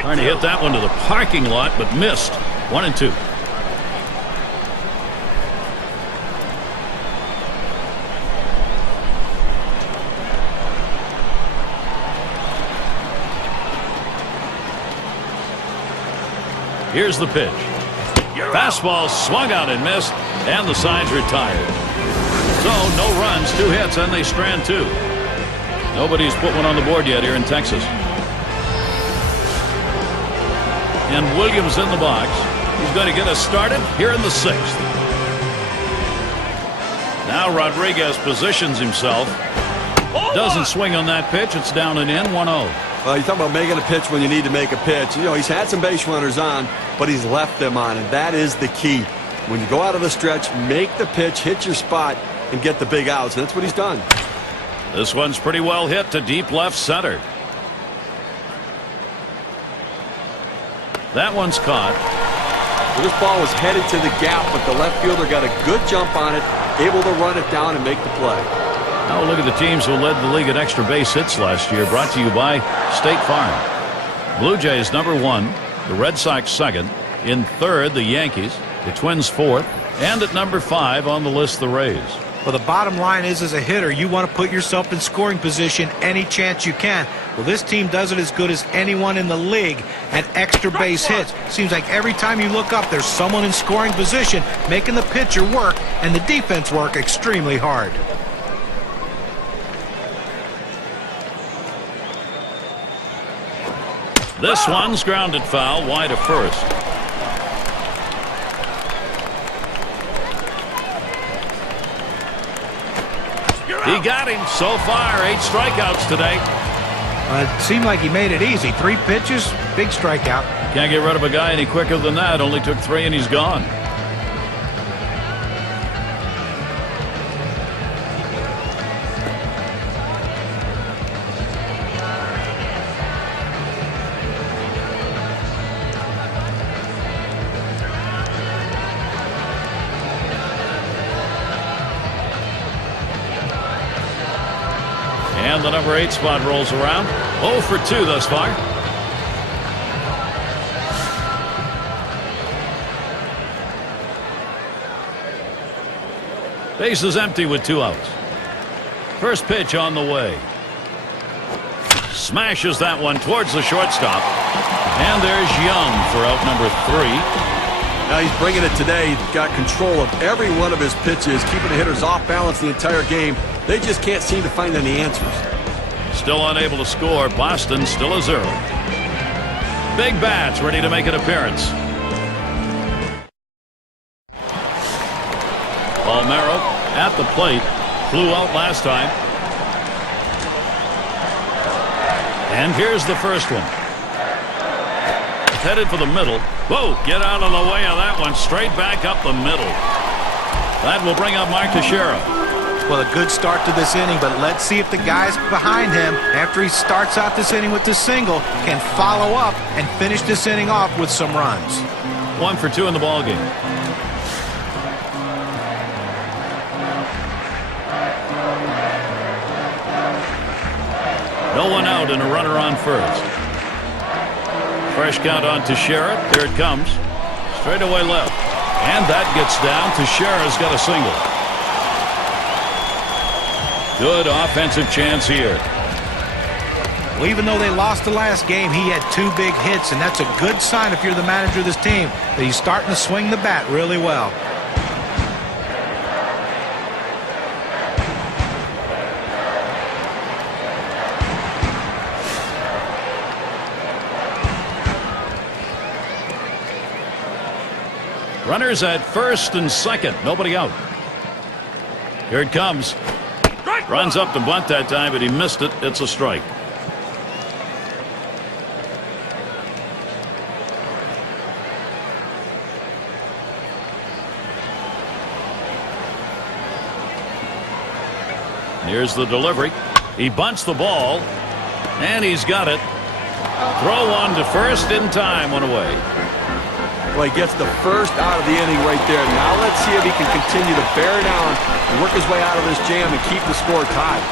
Trying to hit that one to the parking lot, but missed. 1-2. Here's the pitch. Fastball swung out and missed, and the side's retired. So no runs, 2 hits, and they strand 2. Nobody's put one on the board yet here in Texas. And Williams in the box. He's going to get us started here in the 6th. Now Rodriguez positions himself. Doesn't swing on that pitch. It's down and in. 1-0. You talk about making a pitch when you need to make a pitch. You know, he's had some base runners on, but he's left them on, and that is the key. When you go out of the stretch, make the pitch, hit your spot, and get the big outs. And that's what he's done. This one's pretty well hit to deep left center. That one's caught. Well, this ball was headed to the gap, but the left fielder got a good jump on it, able to run it down and make the play. Now look at the teams who led the league in extra base hits last year. Brought to you by State Farm. Blue Jays #1, the Red Sox 2nd, in 3rd the Yankees, the Twins 4th, and at number 5 on the list the Rays. Well, the bottom line is, as a hitter, you want to put yourself in scoring position any chance you can. Well, this team does it as good as anyone in the league at extra base hits. Seems like every time you look up, there's someone in scoring position making the pitcher work and the defense work extremely hard. This one's grounded foul wide of first. He got him. So far, 8 strikeouts today. It seemed like he made it easy. 3 pitches, big strikeout. Can't get rid of a guy any quicker than that. Only took 3 and he's gone. And the number 8 spot rolls around. 0 for 2 thus far. Base is empty with 2 outs. First pitch on the way. Smashes that one towards the shortstop. And there's Young for out number 3. Now he's bringing it today. He's got control of every one of his pitches, keeping the hitters off balance the entire game. They just can't seem to find any answers. Still unable to score. Boston still a 0. Big bats ready to make an appearance. Palmeiro at the plate. Flew out last time. And here's the first one. Headed for the middle. Whoa, get out of the way of that one. Straight back up the middle. That will bring up Mark Teixeira. Well, a good start to this inning, but let's see if the guys behind him, after he starts out this inning with the single, can follow up and finish this inning off with some runs. 1 for 2 in the ballgame. No one out and a runner on first. Fresh count on Teixeira. Here it comes. Straight away left. And that gets down. Teixeira's got a single. Good offensive chance here. Well, even though they lost the last game, he had 2 big hits, and that's a good sign if you're the manager of this team, that he's starting to swing the bat really well. Runners at first and second. Nobody out. Here it comes. Runs up the bunt that time, but he missed it. It's a strike. Here's the delivery. He bunts the ball, and he's got it. Throw one to first in time, one away. Well, he gets the first out of the inning right there. Now let's see if he can continue to bear down and work his way out of this jam and keep the score tied.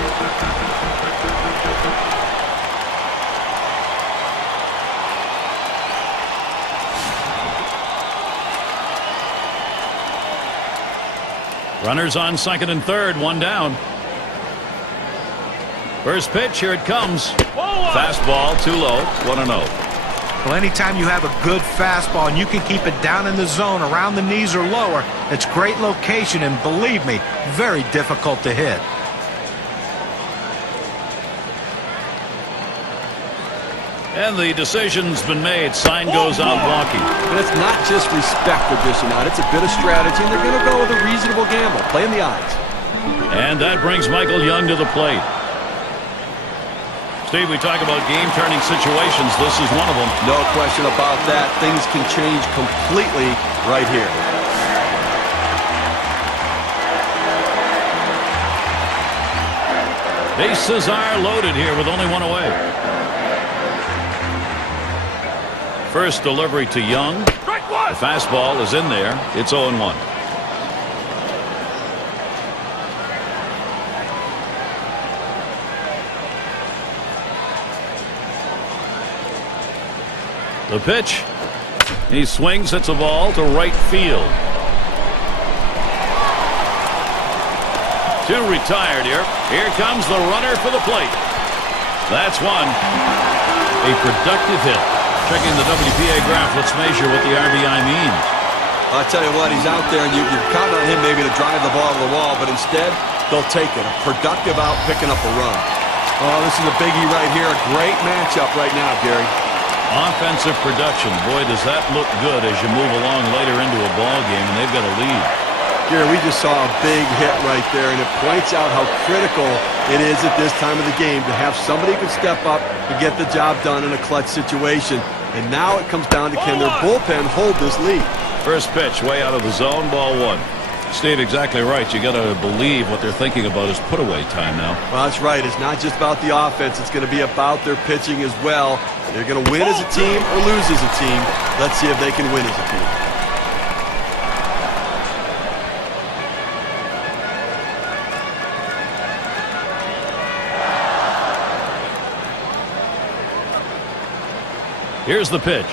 Runners on second and third, one down. First pitch, here it comes. Fastball, too low, 1-0. Well, anytime you have a good fastball and you can keep it down in the zone around the knees or lower, it's great location and, believe me, very difficult to hit. And the decision's been made. Sign goes out walking. And it's not just respect for dishing out. It's a bit of strategy, and they're going to go with a reasonable gamble, playing the odds. And that brings Michael Young to the plate. Steve, we talk about game-turning situations. This is one of them. No question about that. Things can change completely right here. Bases are loaded here with only one away. First delivery to Young. The fastball is in there. It's 0-1. The pitch. He swings, hits a ball to right field. 2 retired here. Here comes the runner for the plate. That's one. A productive hit. Checking the WPA graph, let's measure what the RBI means. I'll tell you what, he's out there, and you count on him maybe to drive the ball to the wall, but instead, they'll take it. A productive out, picking up a run. Oh, this is a biggie right here. A great matchup right now, Gary. Offensive production. Boy, does that look good as you move along later into a ball game, and they've got a lead. Gary, we just saw a big hit right there, and it points out how critical it is at this time of the game to have somebody who can step up and get the job done in a clutch situation. And now it comes down to can their bullpen hold this lead. First pitch, way out of the zone, ball 1. Steve, exactly right. You got to believe what they're thinking about is put away time now. Well, that's right. It's not just about the offense. It's going to be about their pitching as well. They're going to win as a team or lose as a team. Let's see if they can win as a team. Here's the pitch.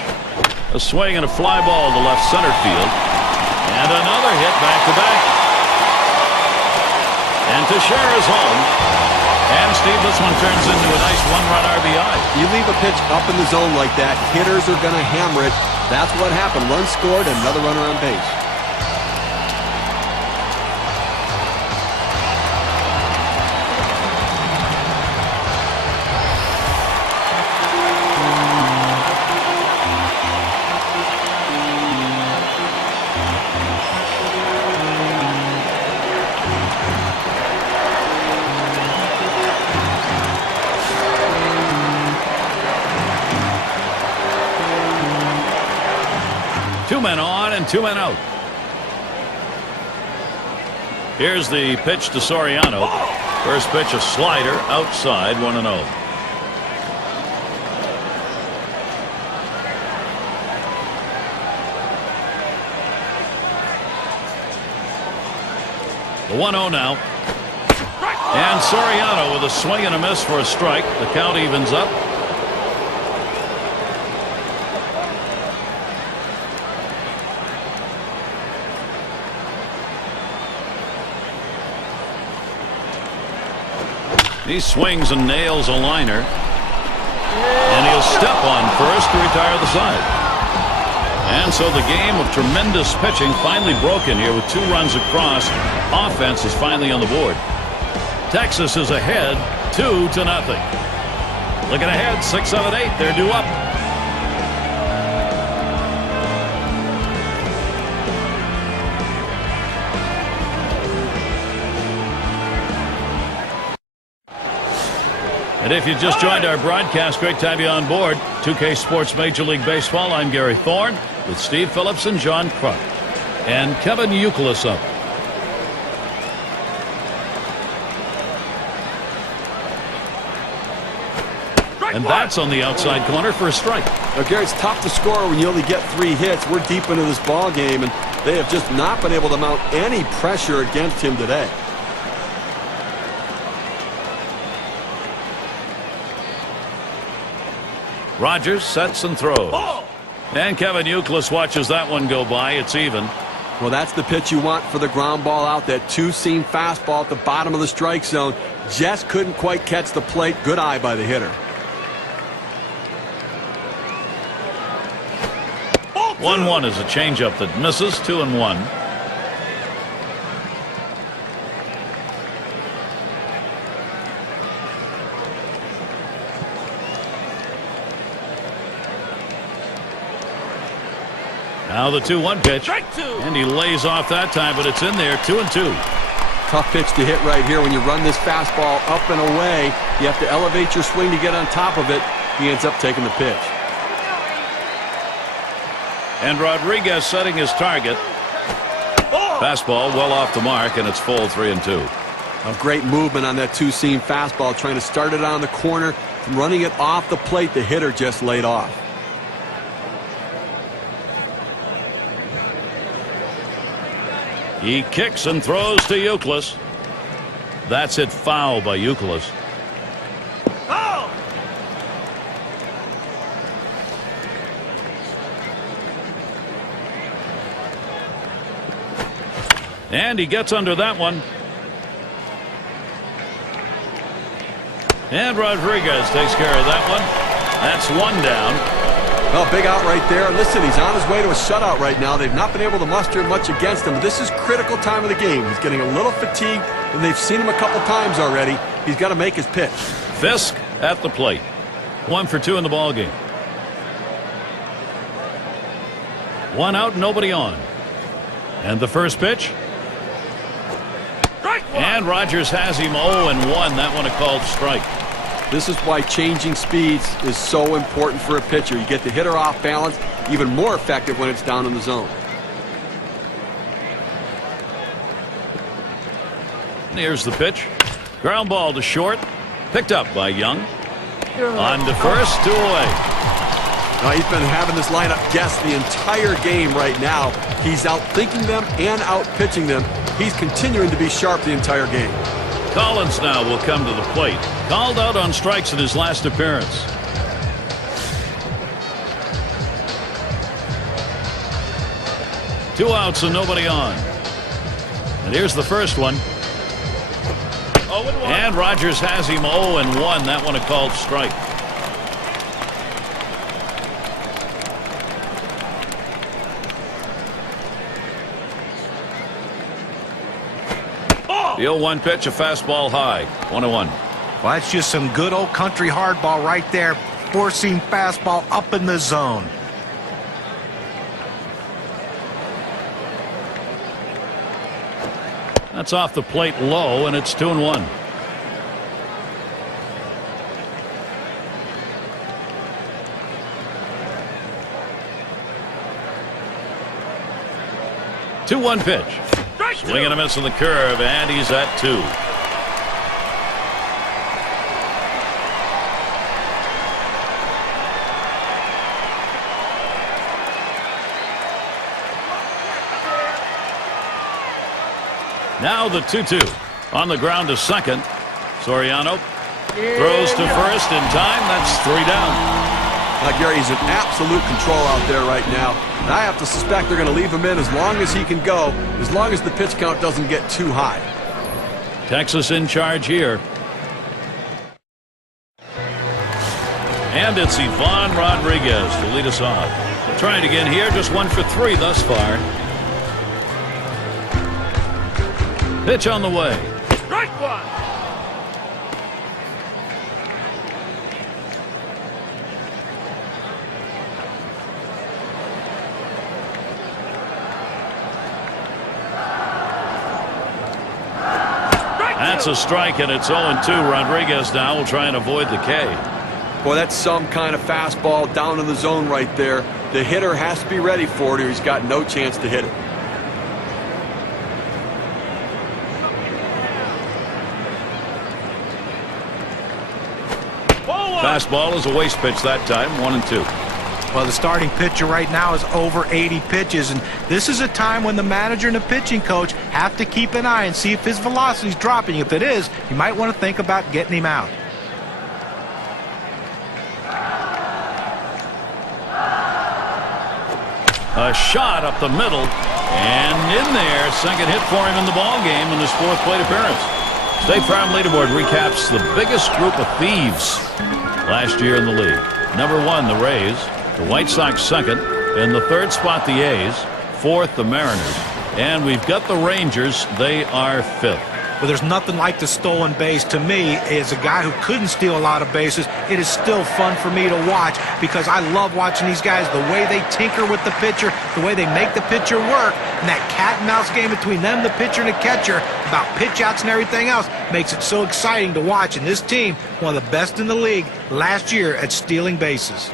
A swing and a fly ball to left center field. And another hit back-to-back. And Teixeira's home. And, Steve, this one turns into a nice one-run RBI. You leave a pitch up in the zone like that, hitters are going to hammer it. That's what happened. Run scored, another runner on base. Two men on and 2 men out. Here's the pitch to Soriano. First pitch, a slider outside, 1-0. The 1-0 now. And Soriano with a swing and a miss for a strike. The count evens up. He swings and nails a liner. And he'll step on first to retire the side. And so the game of tremendous pitching finally broken here with 2 runs across. Offense is finally on the board. Texas is ahead 2-0. Looking ahead, 6, 7, 8. They're due up. And if you just joined our broadcast, great to have you on board. 2K Sports Major League Baseball. I'm Gary Thorne with Steve Phillips and John Kruk. And Kevin Youkilis up. And that's on the outside corner for a strike. Now, Gary, it's tough to score when you only get 3 hits. We're deep into this ball game, and they have just not been able to mount any pressure against him today. Rogers sets and throws. And Kevin Youkilis watches that one go by. It's even. Well, that's the pitch you want for the ground ball out. That 2-seam fastball at the bottom of the strike zone. Just couldn't quite catch the plate. Good eye by the hitter. 1-1 is a changeup that misses. 2-1. Now the 2-1 pitch. And he lays off that time, but it's in there. 2-2. Tough pitch to hit right here. When you run this fastball up and away, you have to elevate your swing to get on top of it. He ends up taking the pitch. And Rodriguez setting his target. Fastball well off the mark, and it's full. 3-2. A great movement on that 2-seam fastball, trying to start it on the corner. From running it off the plate, the hitter just laid off. He kicks and throws to Youkilis. That's hit foul by Youkilis. And he gets under that one. And Rodriguez takes care of that one. That's 1 down. Well, big out right there. Listen, he's on his way to a shutout right now. They've not been able to muster much against him. This is critical time of the game. He's getting a little fatigued, and they've seen him a couple times already. He's got to make his pitch. Fisk at the plate. 1 for 2 in the ball game. 1 out, nobody on. And the first pitch. And Rogers has him 0-1. That one a called strike. This is why changing speeds is so important for a pitcher. You get the hitter off balance, even more effective when it's down in the zone. Here's the pitch. Ground ball to short. Picked up by Young. On to first, 2 away. Now, he's been having this lineup guess the entire game right now. He's out thinking them and out pitching them. He's continuing to be sharp the entire game. Collins now will come to the plate. Called out on strikes in his last appearance. Two outs and nobody on. And here's the first one. And Rogers has him 0-1. That one a called strike. The 0-1 pitch, a fastball high. 1-1. Well, that's just some good old country hardball right there. Four-seam fastball up in the zone. That's off the plate low, and it's 2-1. Two-one pitch. Swing and a miss on the curve, and he's at 2. Now the 2-2 on the ground to second. Soriano throws to first in time. That's 3 down. Gary, he's in absolute control out there right now. And I have to suspect they're going to leave him in as long as he can go, as long as the pitch count doesn't get too high. Texas in charge here. And it's Ivan Rodriguez to lead us off. Trying again here, just 1 for 3 thus far. Pitch on the way. Strike one. That's a strike, and it's 0-2. Rodriguez now will try and avoid the K. Boy, that's some kind of fastball down in the zone right there. The hitter has to be ready for it, or he's got no chance to hit it. Fastball is a waste pitch that time, 1-2. Well, the starting pitcher right now is over 80 pitches, and this is a time when the manager and the pitching coach have to keep an eye and see if his velocity is dropping. If it is, you might want to think about getting him out. A shot up the middle, and in there, second hit for him in the ball game in his 4th plate appearance. State Farm Leaderboard recaps the biggest group of thieves last year in the league. Number 1, the Rays. The White Sox 2nd. In the 3rd spot, the A's. 4th, the Mariners. And we've got the Rangers. They are 5th. Well, there's nothing like the stolen base. To me, as a guy who couldn't steal a lot of bases, it is still fun for me to watch because I love watching these guys, the way they tinker with the pitcher, the way they make the pitcher work, and that cat and mouse game between them, the pitcher, and the catcher about pitch outs and everything else makes it so exciting to watch. And this team, one of the best in the league last year at stealing bases.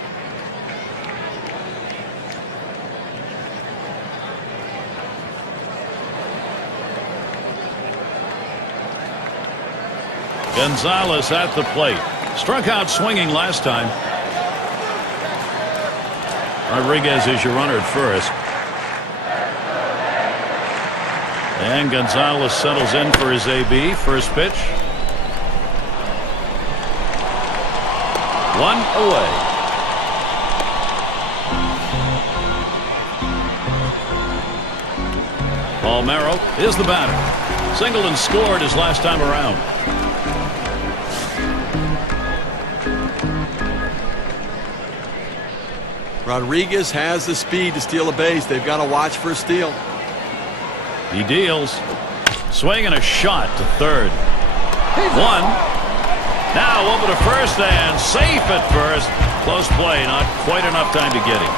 Gonzalez at the plate. Struck out swinging last time. Rodriguez is your runner at first. And Gonzalez settles in for his AB. First pitch. 1 away. Palmeiro is the batter. Singled and scored his last time around. Rodriguez has the speed to steal a base. They've got to watch for a steal. He deals. Swing and a shot to 3rd. 1. Now over to first and safe at first. Close play. Not quite enough time to get him.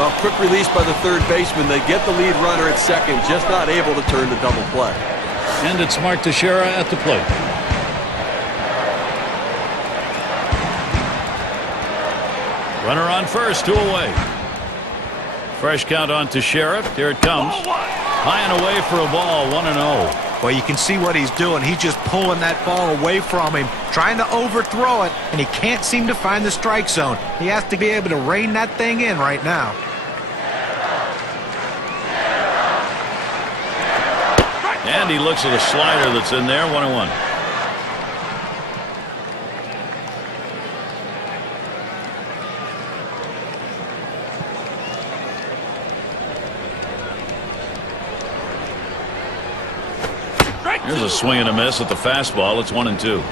Well, quick release by the 3rd baseman. They get the lead runner at 2nd. Just not able to turn the double play. And it's Mark Teixeira at the plate. Runner on first, 2 away. Fresh count on Teixeira. Here it comes. High and away for a ball, 1-0. Well, you can see what he's doing. He's just pulling that ball away from him, trying to overthrow it, and he can't seem to find the strike zone. He has to be able to rein that thing in right now. And he looks at a slider that's in there, 1-1. Here's a swing and a miss at the fastball. It's 1-2.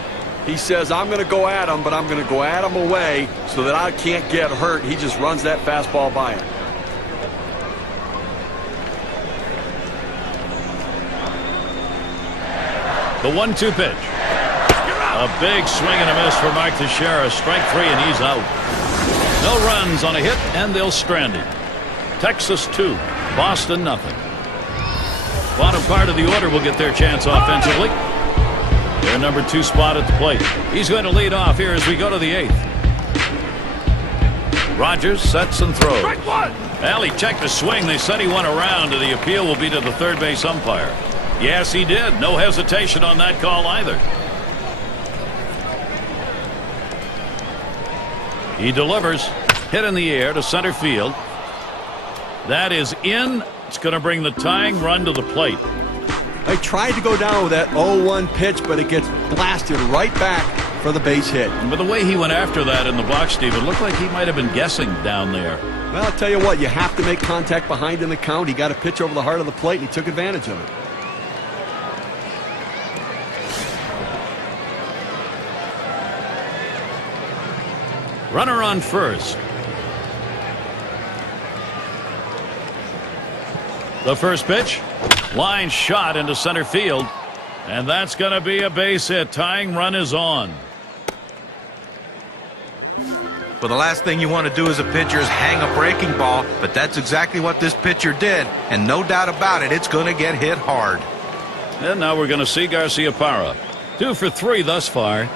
He says, I'm going to go at him, but I'm going to go at him away so that I can't get hurt. He just runs that fastball by him. The 1-2 pitch. A big swing and a miss for Mark Teixeira. Strike 3 and he's out. No runs on a hit and they'll strand him. Texas 2, Boston nothing. Bottom part of the order will get their chance offensively. Their number 2 spot at the plate. He's going to lead off here as we go to the 8th. Rogers sets and throws. Well, he checked the swing. They said he went around, and the appeal will be to the 3rd base umpire. Yes, he did. No hesitation on that call either. He delivers. Hit in the air to center field. That is in. It's going to bring the tying run to the plate. They tried to go down with that 0-1 pitch, but it gets blasted right back for the base hit. But the way he went after that in the box, Steve, it looked like he might have been guessing down there. Well, I'll tell you what, you have to make contact behind in the count. He got a pitch over the heart of the plate, and he took advantage of it. Runner on first. The first pitch, line shot into center field, and that's going to be a base hit. Tying run is on. Well, the last thing you want to do as a pitcher is hang a breaking ball, but that's exactly what this pitcher did, and no doubt about it, it's going to get hit hard. And now we're going to see Garciaparra. 2 for 3 thus far.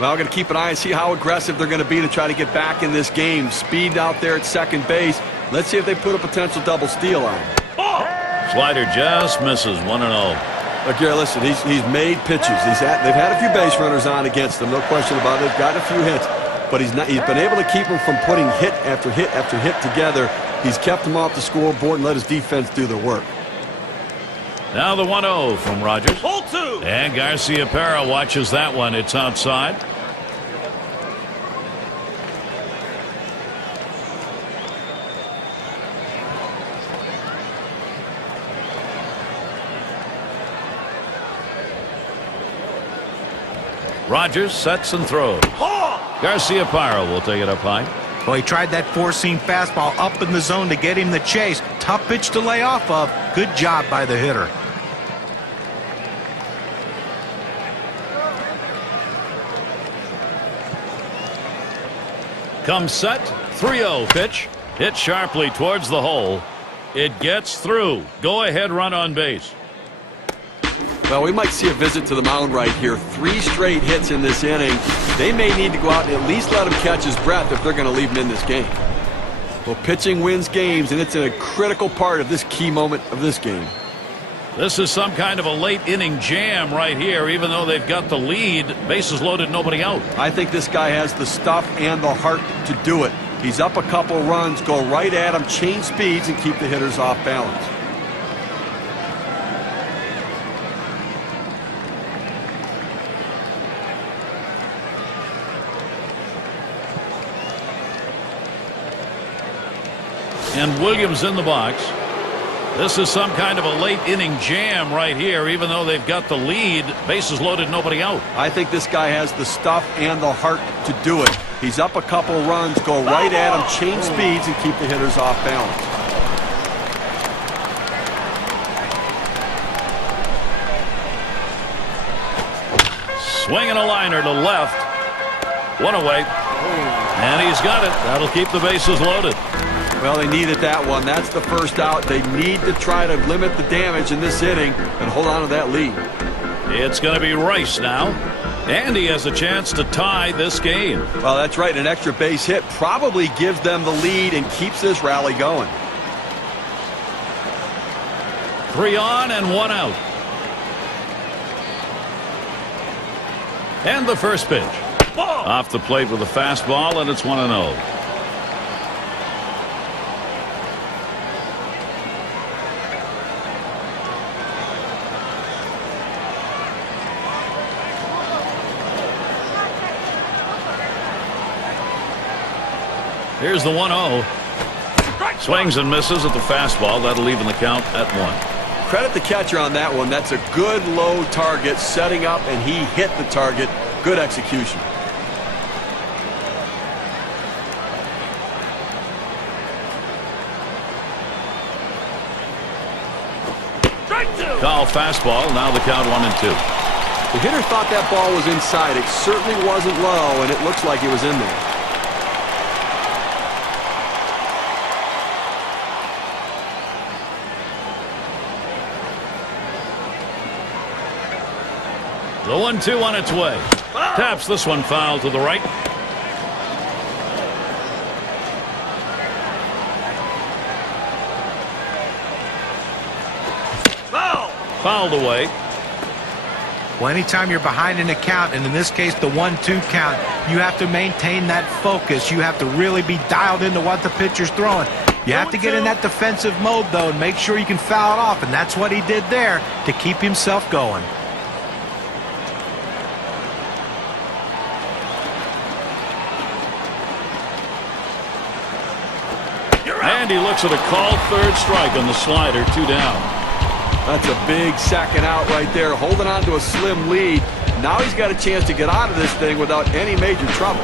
Well, we're going to keep an eye and see how aggressive they're going to be to try to get back in this game. Speed out there at second base. Let's see if they put a potential double steal on him. Slider just misses. 1-0. Look, Gary, listen, he's made pitches. They've had a few base runners on against him, no question about it. They've gotten a few hits, but he's been able to keep them from putting hit after hit after hit together. He's kept them off the scoreboard and let his defense do the work. Now the 1-0 from Rogers. And Garciaparra watches that one. It's outside. Rogers sets and throws. Garciaparra will take it up high. Well, he tried that four-seam fastball up in the zone to get him the chase. Tough pitch to lay off of. Good job by the hitter. Comes set. 3-0 pitch. Hit sharply towards the hole. It gets through. Go ahead run on base. Well, we might see a visit to the mound right here. 3 straight hits in this inning. They may need to go out and at least let him catch his breath if they're going to leave him in this game. Well, pitching wins games, and it's a critical part of this key moment of this game. This is some kind of a late inning jam right here, even though they've got the lead. Bases loaded, nobody out. I think this guy has the stuff and the heart to do it. He's up a couple runs, go right at him, change speeds, and keep the hitters off balance. And Williams in the box. This is some kind of a late inning jam right here, even though they've got the lead. Bases loaded, nobody out. I think this guy has the stuff and the heart to do it. He's up a couple runs, go right at him, change speeds, and keep the hitters off balance. Swinging a liner to left. One away. And he's got it. That'll keep the bases loaded. Well, they needed that one. That's the first out. They need to try to limit the damage in this inning and hold on to that lead. It's going to be Rice now. And he has a chance to tie this game. Well, that's right. An extra base hit probably gives them the lead and keeps this rally going. 3 on and 1 out. And the first pitch. Off the plate with a fastball, and it's 1-0. Here's the 1-0. Swings and misses at the fastball. That'll even the count at 1. Credit the catcher on that one. That's a good low target, setting up, and he hit the target. Good execution. Foul fastball. Now the count 1-2. The hitter thought that ball was inside. It certainly wasn't low, and it looks like it was in there. The 1-2 on its way. Taps this one foul to the right. Fouled away. Well, anytime you're behind in a count, and in this case the 1-2 count, you have to maintain that focus. You have to really be dialed into what the pitcher's throwing. You have to get in that defensive mode, though, and make sure you can foul it off, and that's what he did there to keep himself going. And he looks at a called third strike on the slider, 2 down. That's a big second out right there, holding on to a slim lead. Now he's got a chance to get out of this thing without any major trouble.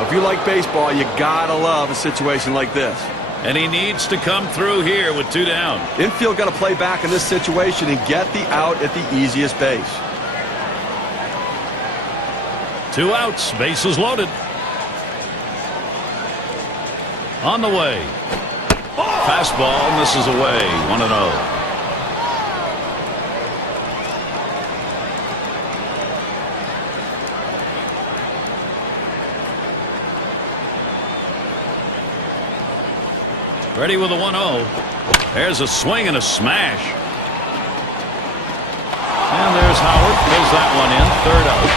If you like baseball, you gotta love a situation like this. And he needs to come through here with 2 down. Infield got to play back in this situation and get the out at the easiest base. 2 outs, bases loaded. On the way. Fastball misses away, 1-0. Ready with a 1-0. There's a swing and a smash. And there's Howard. Pulls that one in. 3rd out.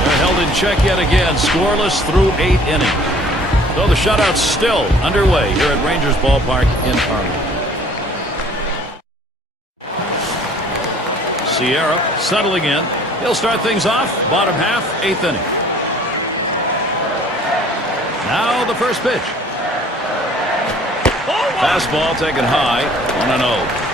They're held in check yet again. Scoreless through 8 innings. So the shutout's still underway here at Rangers Ballpark in Arlington. Sierra settling in. He'll start things off. Bottom half, 8th inning. Now the first pitch. Fastball taken high, 1-0.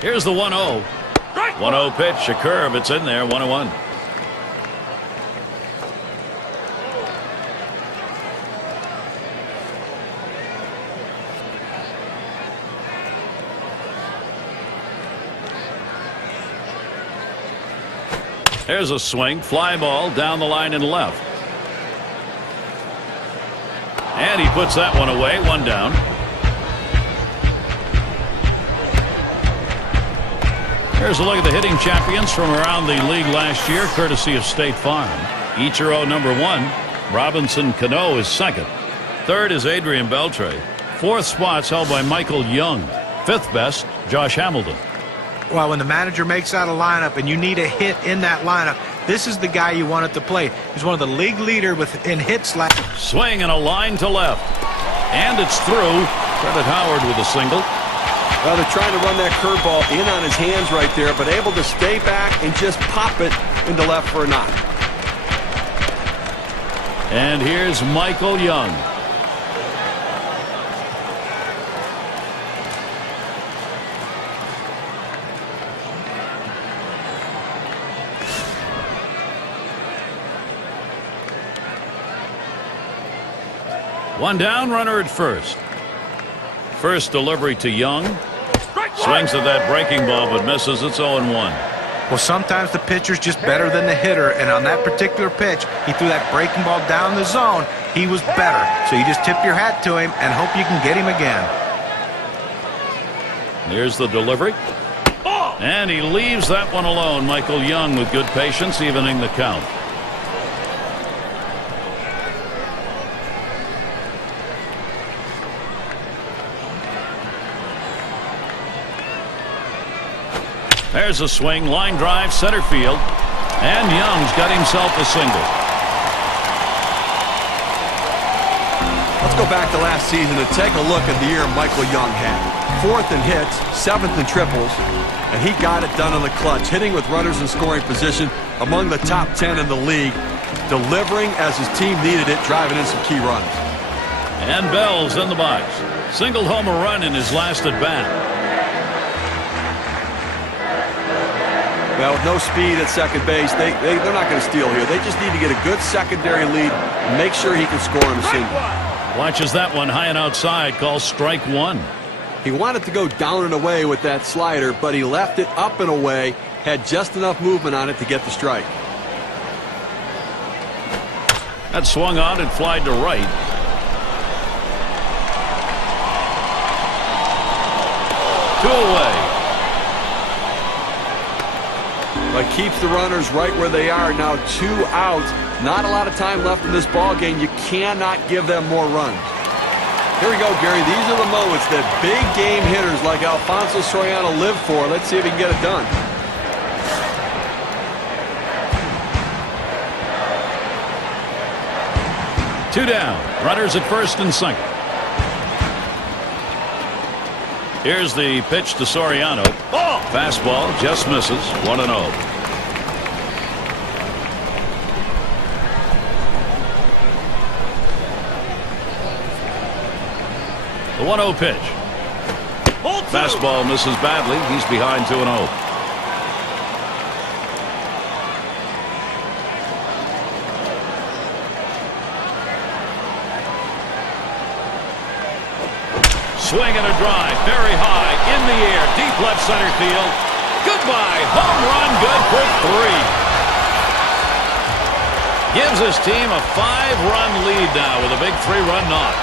Here's the 1-0. 1-0 pitch, a curve, it's in there, 1-1. There's a swing, fly ball down the line and left. And he puts that one away, 1 down. Here's a look at the hitting champions from around the league last year, courtesy of State Farm. Ichiro number 1, Robinson Cano is 2nd. 3rd is Adrian Beltre. 4th spot's held by Michael Young. 5th best, Josh Hamilton. Well, when the manager makes out a lineup and you need a hit in that lineup, this is the guy you want at the plate. He's one of the league leader in hits last. Swing and a line to left. And it's through. Credit Howard with a single. Well, they're trying to run that curveball in on his hands right there, but able to stay back and just pop it into left for a knock. And here's Michael Young. One down, runner at first. First delivery to Young. Swings at that breaking ball but misses. It's 0-1. Well, sometimes the pitcher's just better than the hitter, and on that particular pitch, he threw that breaking ball down the zone. He was better. So you just tip your hat to him and hope you can get him again. Here's the delivery. And he leaves that one alone. Michael Young with good patience, evening the count. There's a swing, line drive, center field. And Young's got himself a single. Let's go back to last season and take a look at the year Michael Young had. 4th in hits, 7th in triples, and he got it done on the clutch, hitting with runners in scoring position among the top 10 in the league, delivering as his team needed it, driving in some key runs. And Bell's in the box. Singled home a run in his last at bat. Well, with no speed at second base, they're not going to steal here. They just need to get a good secondary lead and make sure he can score on a single. Watches that one high and outside, calls strike 1. He wanted to go down and away with that slider, but he left it up and away, had just enough movement on it to get the strike. That swung on and flied to right. Two away. But keeps the runners right where they are. Now 2 outs. Not a lot of time left in this ball game. You cannot give them more runs. Here we go, Gary. These are the moments that big game hitters like Alfonso Soriano live for. Let's see if he can get it done. Two down. Runners at first and second. Here's the pitch to Soriano. Fastball just misses. 1-0. The 1-0 pitch. Fastball misses badly. He's behind 2-0. Swing and a drive, very high, in the air, deep left center field. Goodbye, home run, good for 3. Gives his team a 5-run lead now with a big 3-run knock.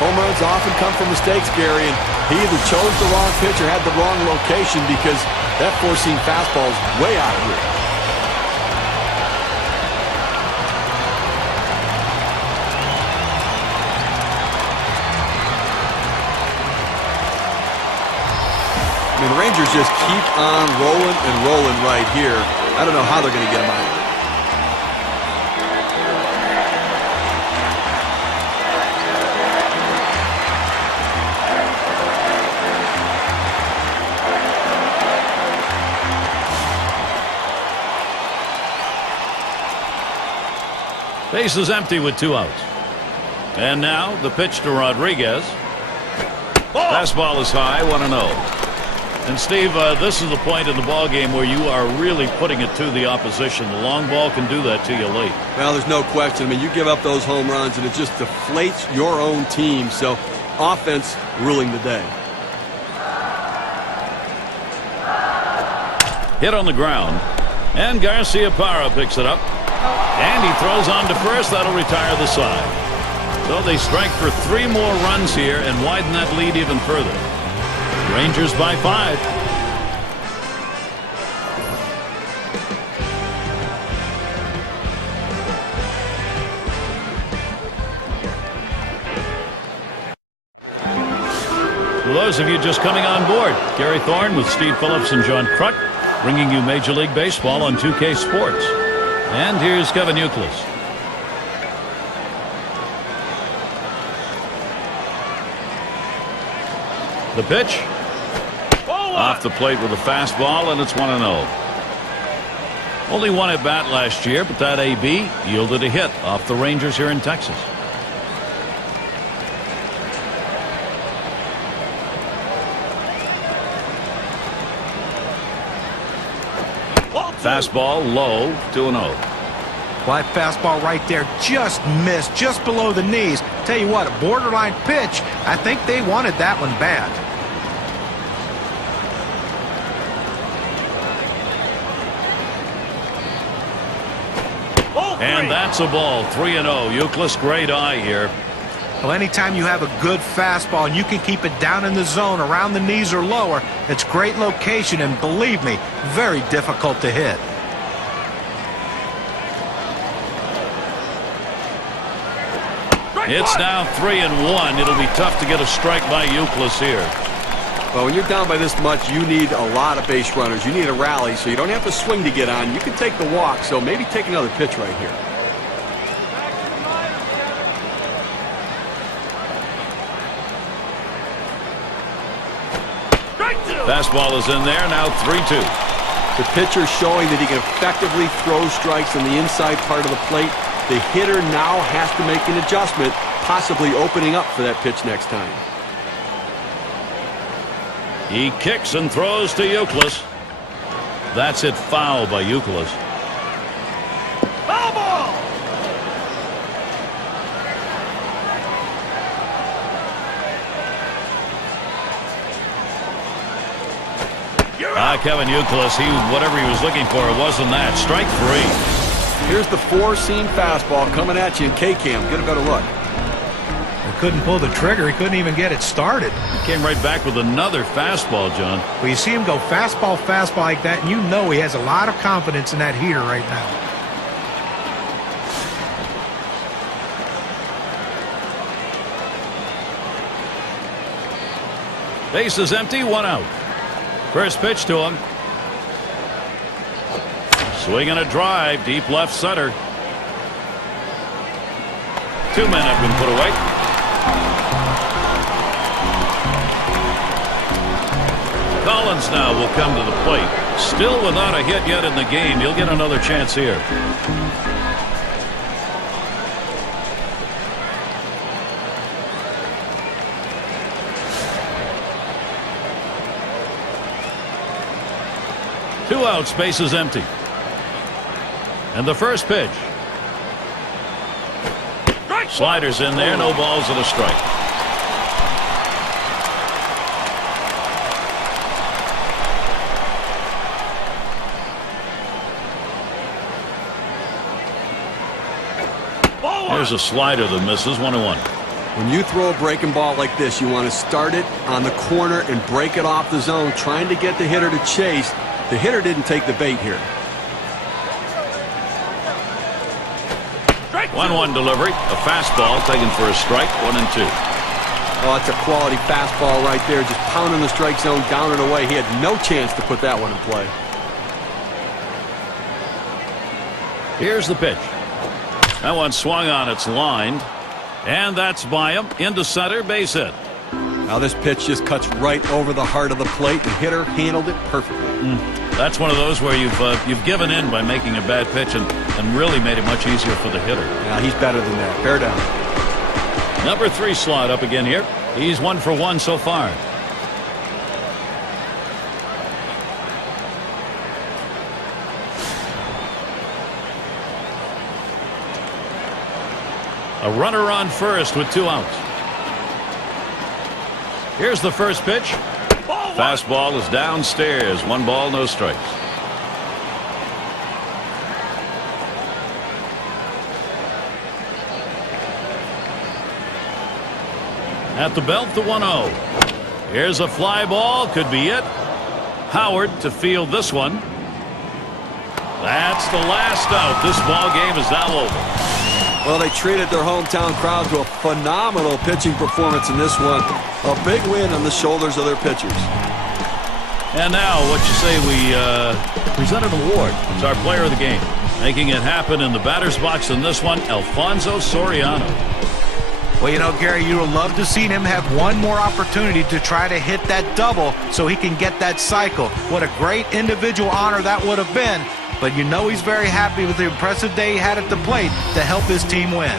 Home runs often come from mistakes, Gary, and he either chose the wrong pitch or had the wrong location because that four-seam fastball is way out of here. I mean, the Rangers just keep on rolling and rolling right here. I don't know how they're going to get him out. Base is empty with 2 outs. And now the pitch to Rodriguez. Fastball is high, 1-0. And Steve, this is the point in the ball game where you are really putting it to the opposition. The long ball can do that to you late. Well, there's no question. I mean, you give up those home runs and it just deflates your own team. So offense ruling the day. Hit on the ground. And Garciaparra picks it up. And he throws on to first. That'll retire the side. So they strike for 3 more runs here and widen that lead even further. Rangers by 5. For those of you just coming on board, Gary Thorne with Steve Phillips and John Kruk bringing you Major League Baseball on 2K Sports. And here's Kevin Youkilis. The pitch. Off the plate with a fastball, and it's 1-0. Only one at bat last year, but that AB yielded a hit off the Rangers here in Texas. Fastball low, 2-0. Well, that fastball right there just missed, just below the knees. Tell you what, a borderline pitch. I think they wanted that one bad. And that's a ball, 3-0. Youkilis, great eye here. Well, anytime you have a good fastball and you can keep it down in the zone around the knees or lower, it's great location and, believe me, very difficult to hit. It's now 3-1. It'll be tough to get a strike by Youkilis here. Well, when you're down by this much, you need a lot of base runners. You need a rally, so you don't have to swing to get on. You can take the walk, so maybe take another pitch right here. Fastball is in there, now 3-2. The pitcher showing that he can effectively throw strikes on the inside part of the plate. The hitter now has to make an adjustment, possibly opening up for that pitch next time. He kicks and throws to Youkilis. That's it, foul by Youkilis. Foul ball! Kevin Youkilis, whatever he was looking for, it wasn't that. Strike 3. Here's the four-seam fastball coming at you in K-Cam. Get a better look. He couldn't pull the trigger. He couldn't even get it started. Came right back with another fastball, John. Well, you see him go fastball, fastball like that, and you know he has a lot of confidence in that heater right now. Base is empty, 1 out. First pitch to him. Swing and a drive, deep left center. 2 men have been put away. Collins now will come to the plate. Still without a hit yet in the game. He'll get another chance here. Two outs, bases empty. And the first pitch. Sliders in there, no balls and a strike. There's a slider that misses. 1-1. When you throw a breaking ball like this, you want to start it on the corner and break it off the zone, trying to get the hitter to chase. The hitter didn't take the bait here. 1-1 delivery. A fastball taken for a strike. 1-2. Oh, that's a quality fastball right there. Just pounding the strike zone down and away. He had no chance to put that one in play. Here's the pitch. That one swung on, it's lined. And that's by him. Into center, base hit. Now this pitch just cuts right over the heart of the plate. The hitter handled it perfectly. That's one of those where you've given in by making a bad pitch and really made it much easier for the hitter. Yeah, he's better than that. Bear down. Number 3 slot up again here. He's 1 for 1 so far. A runner on first with 2 outs. Here's the first pitch. Fastball is downstairs. 1 ball, no strikes. At the belt, the 1-0. Here's a fly ball. Could be it. Howard to field this one. That's the last out. This ball game is now over. Well, they treated their hometown crowd to a phenomenal pitching performance in this one. A big win on the shoulders of their pitchers. And now, what you say we present an award. It's our player of the game. Making it happen in the batter's box in this one, Alfonso Soriano. Well, you know, Gary, you would love to see him have one more opportunity to try to hit that double so he can get that cycle. What a great individual honor that would have been. But you know he's very happy with the impressive day he had at the plate to help his team win.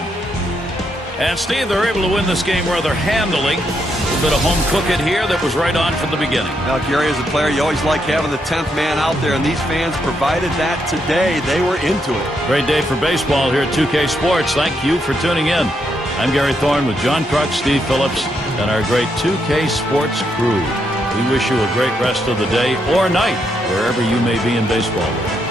And, Steve, they're able to win this game rather handily. A bit of home cooking here that was right on from the beginning. Now, Gary, as a player, you always like having the 10th man out there, and these fans provided that today. They were into it. Great day for baseball here at 2K Sports. Thank you for tuning in. I'm Gary Thorne with John Kruk, Steve Phillips, and our great 2K Sports crew. We wish you a great rest of the day or night, wherever you may be in baseball world.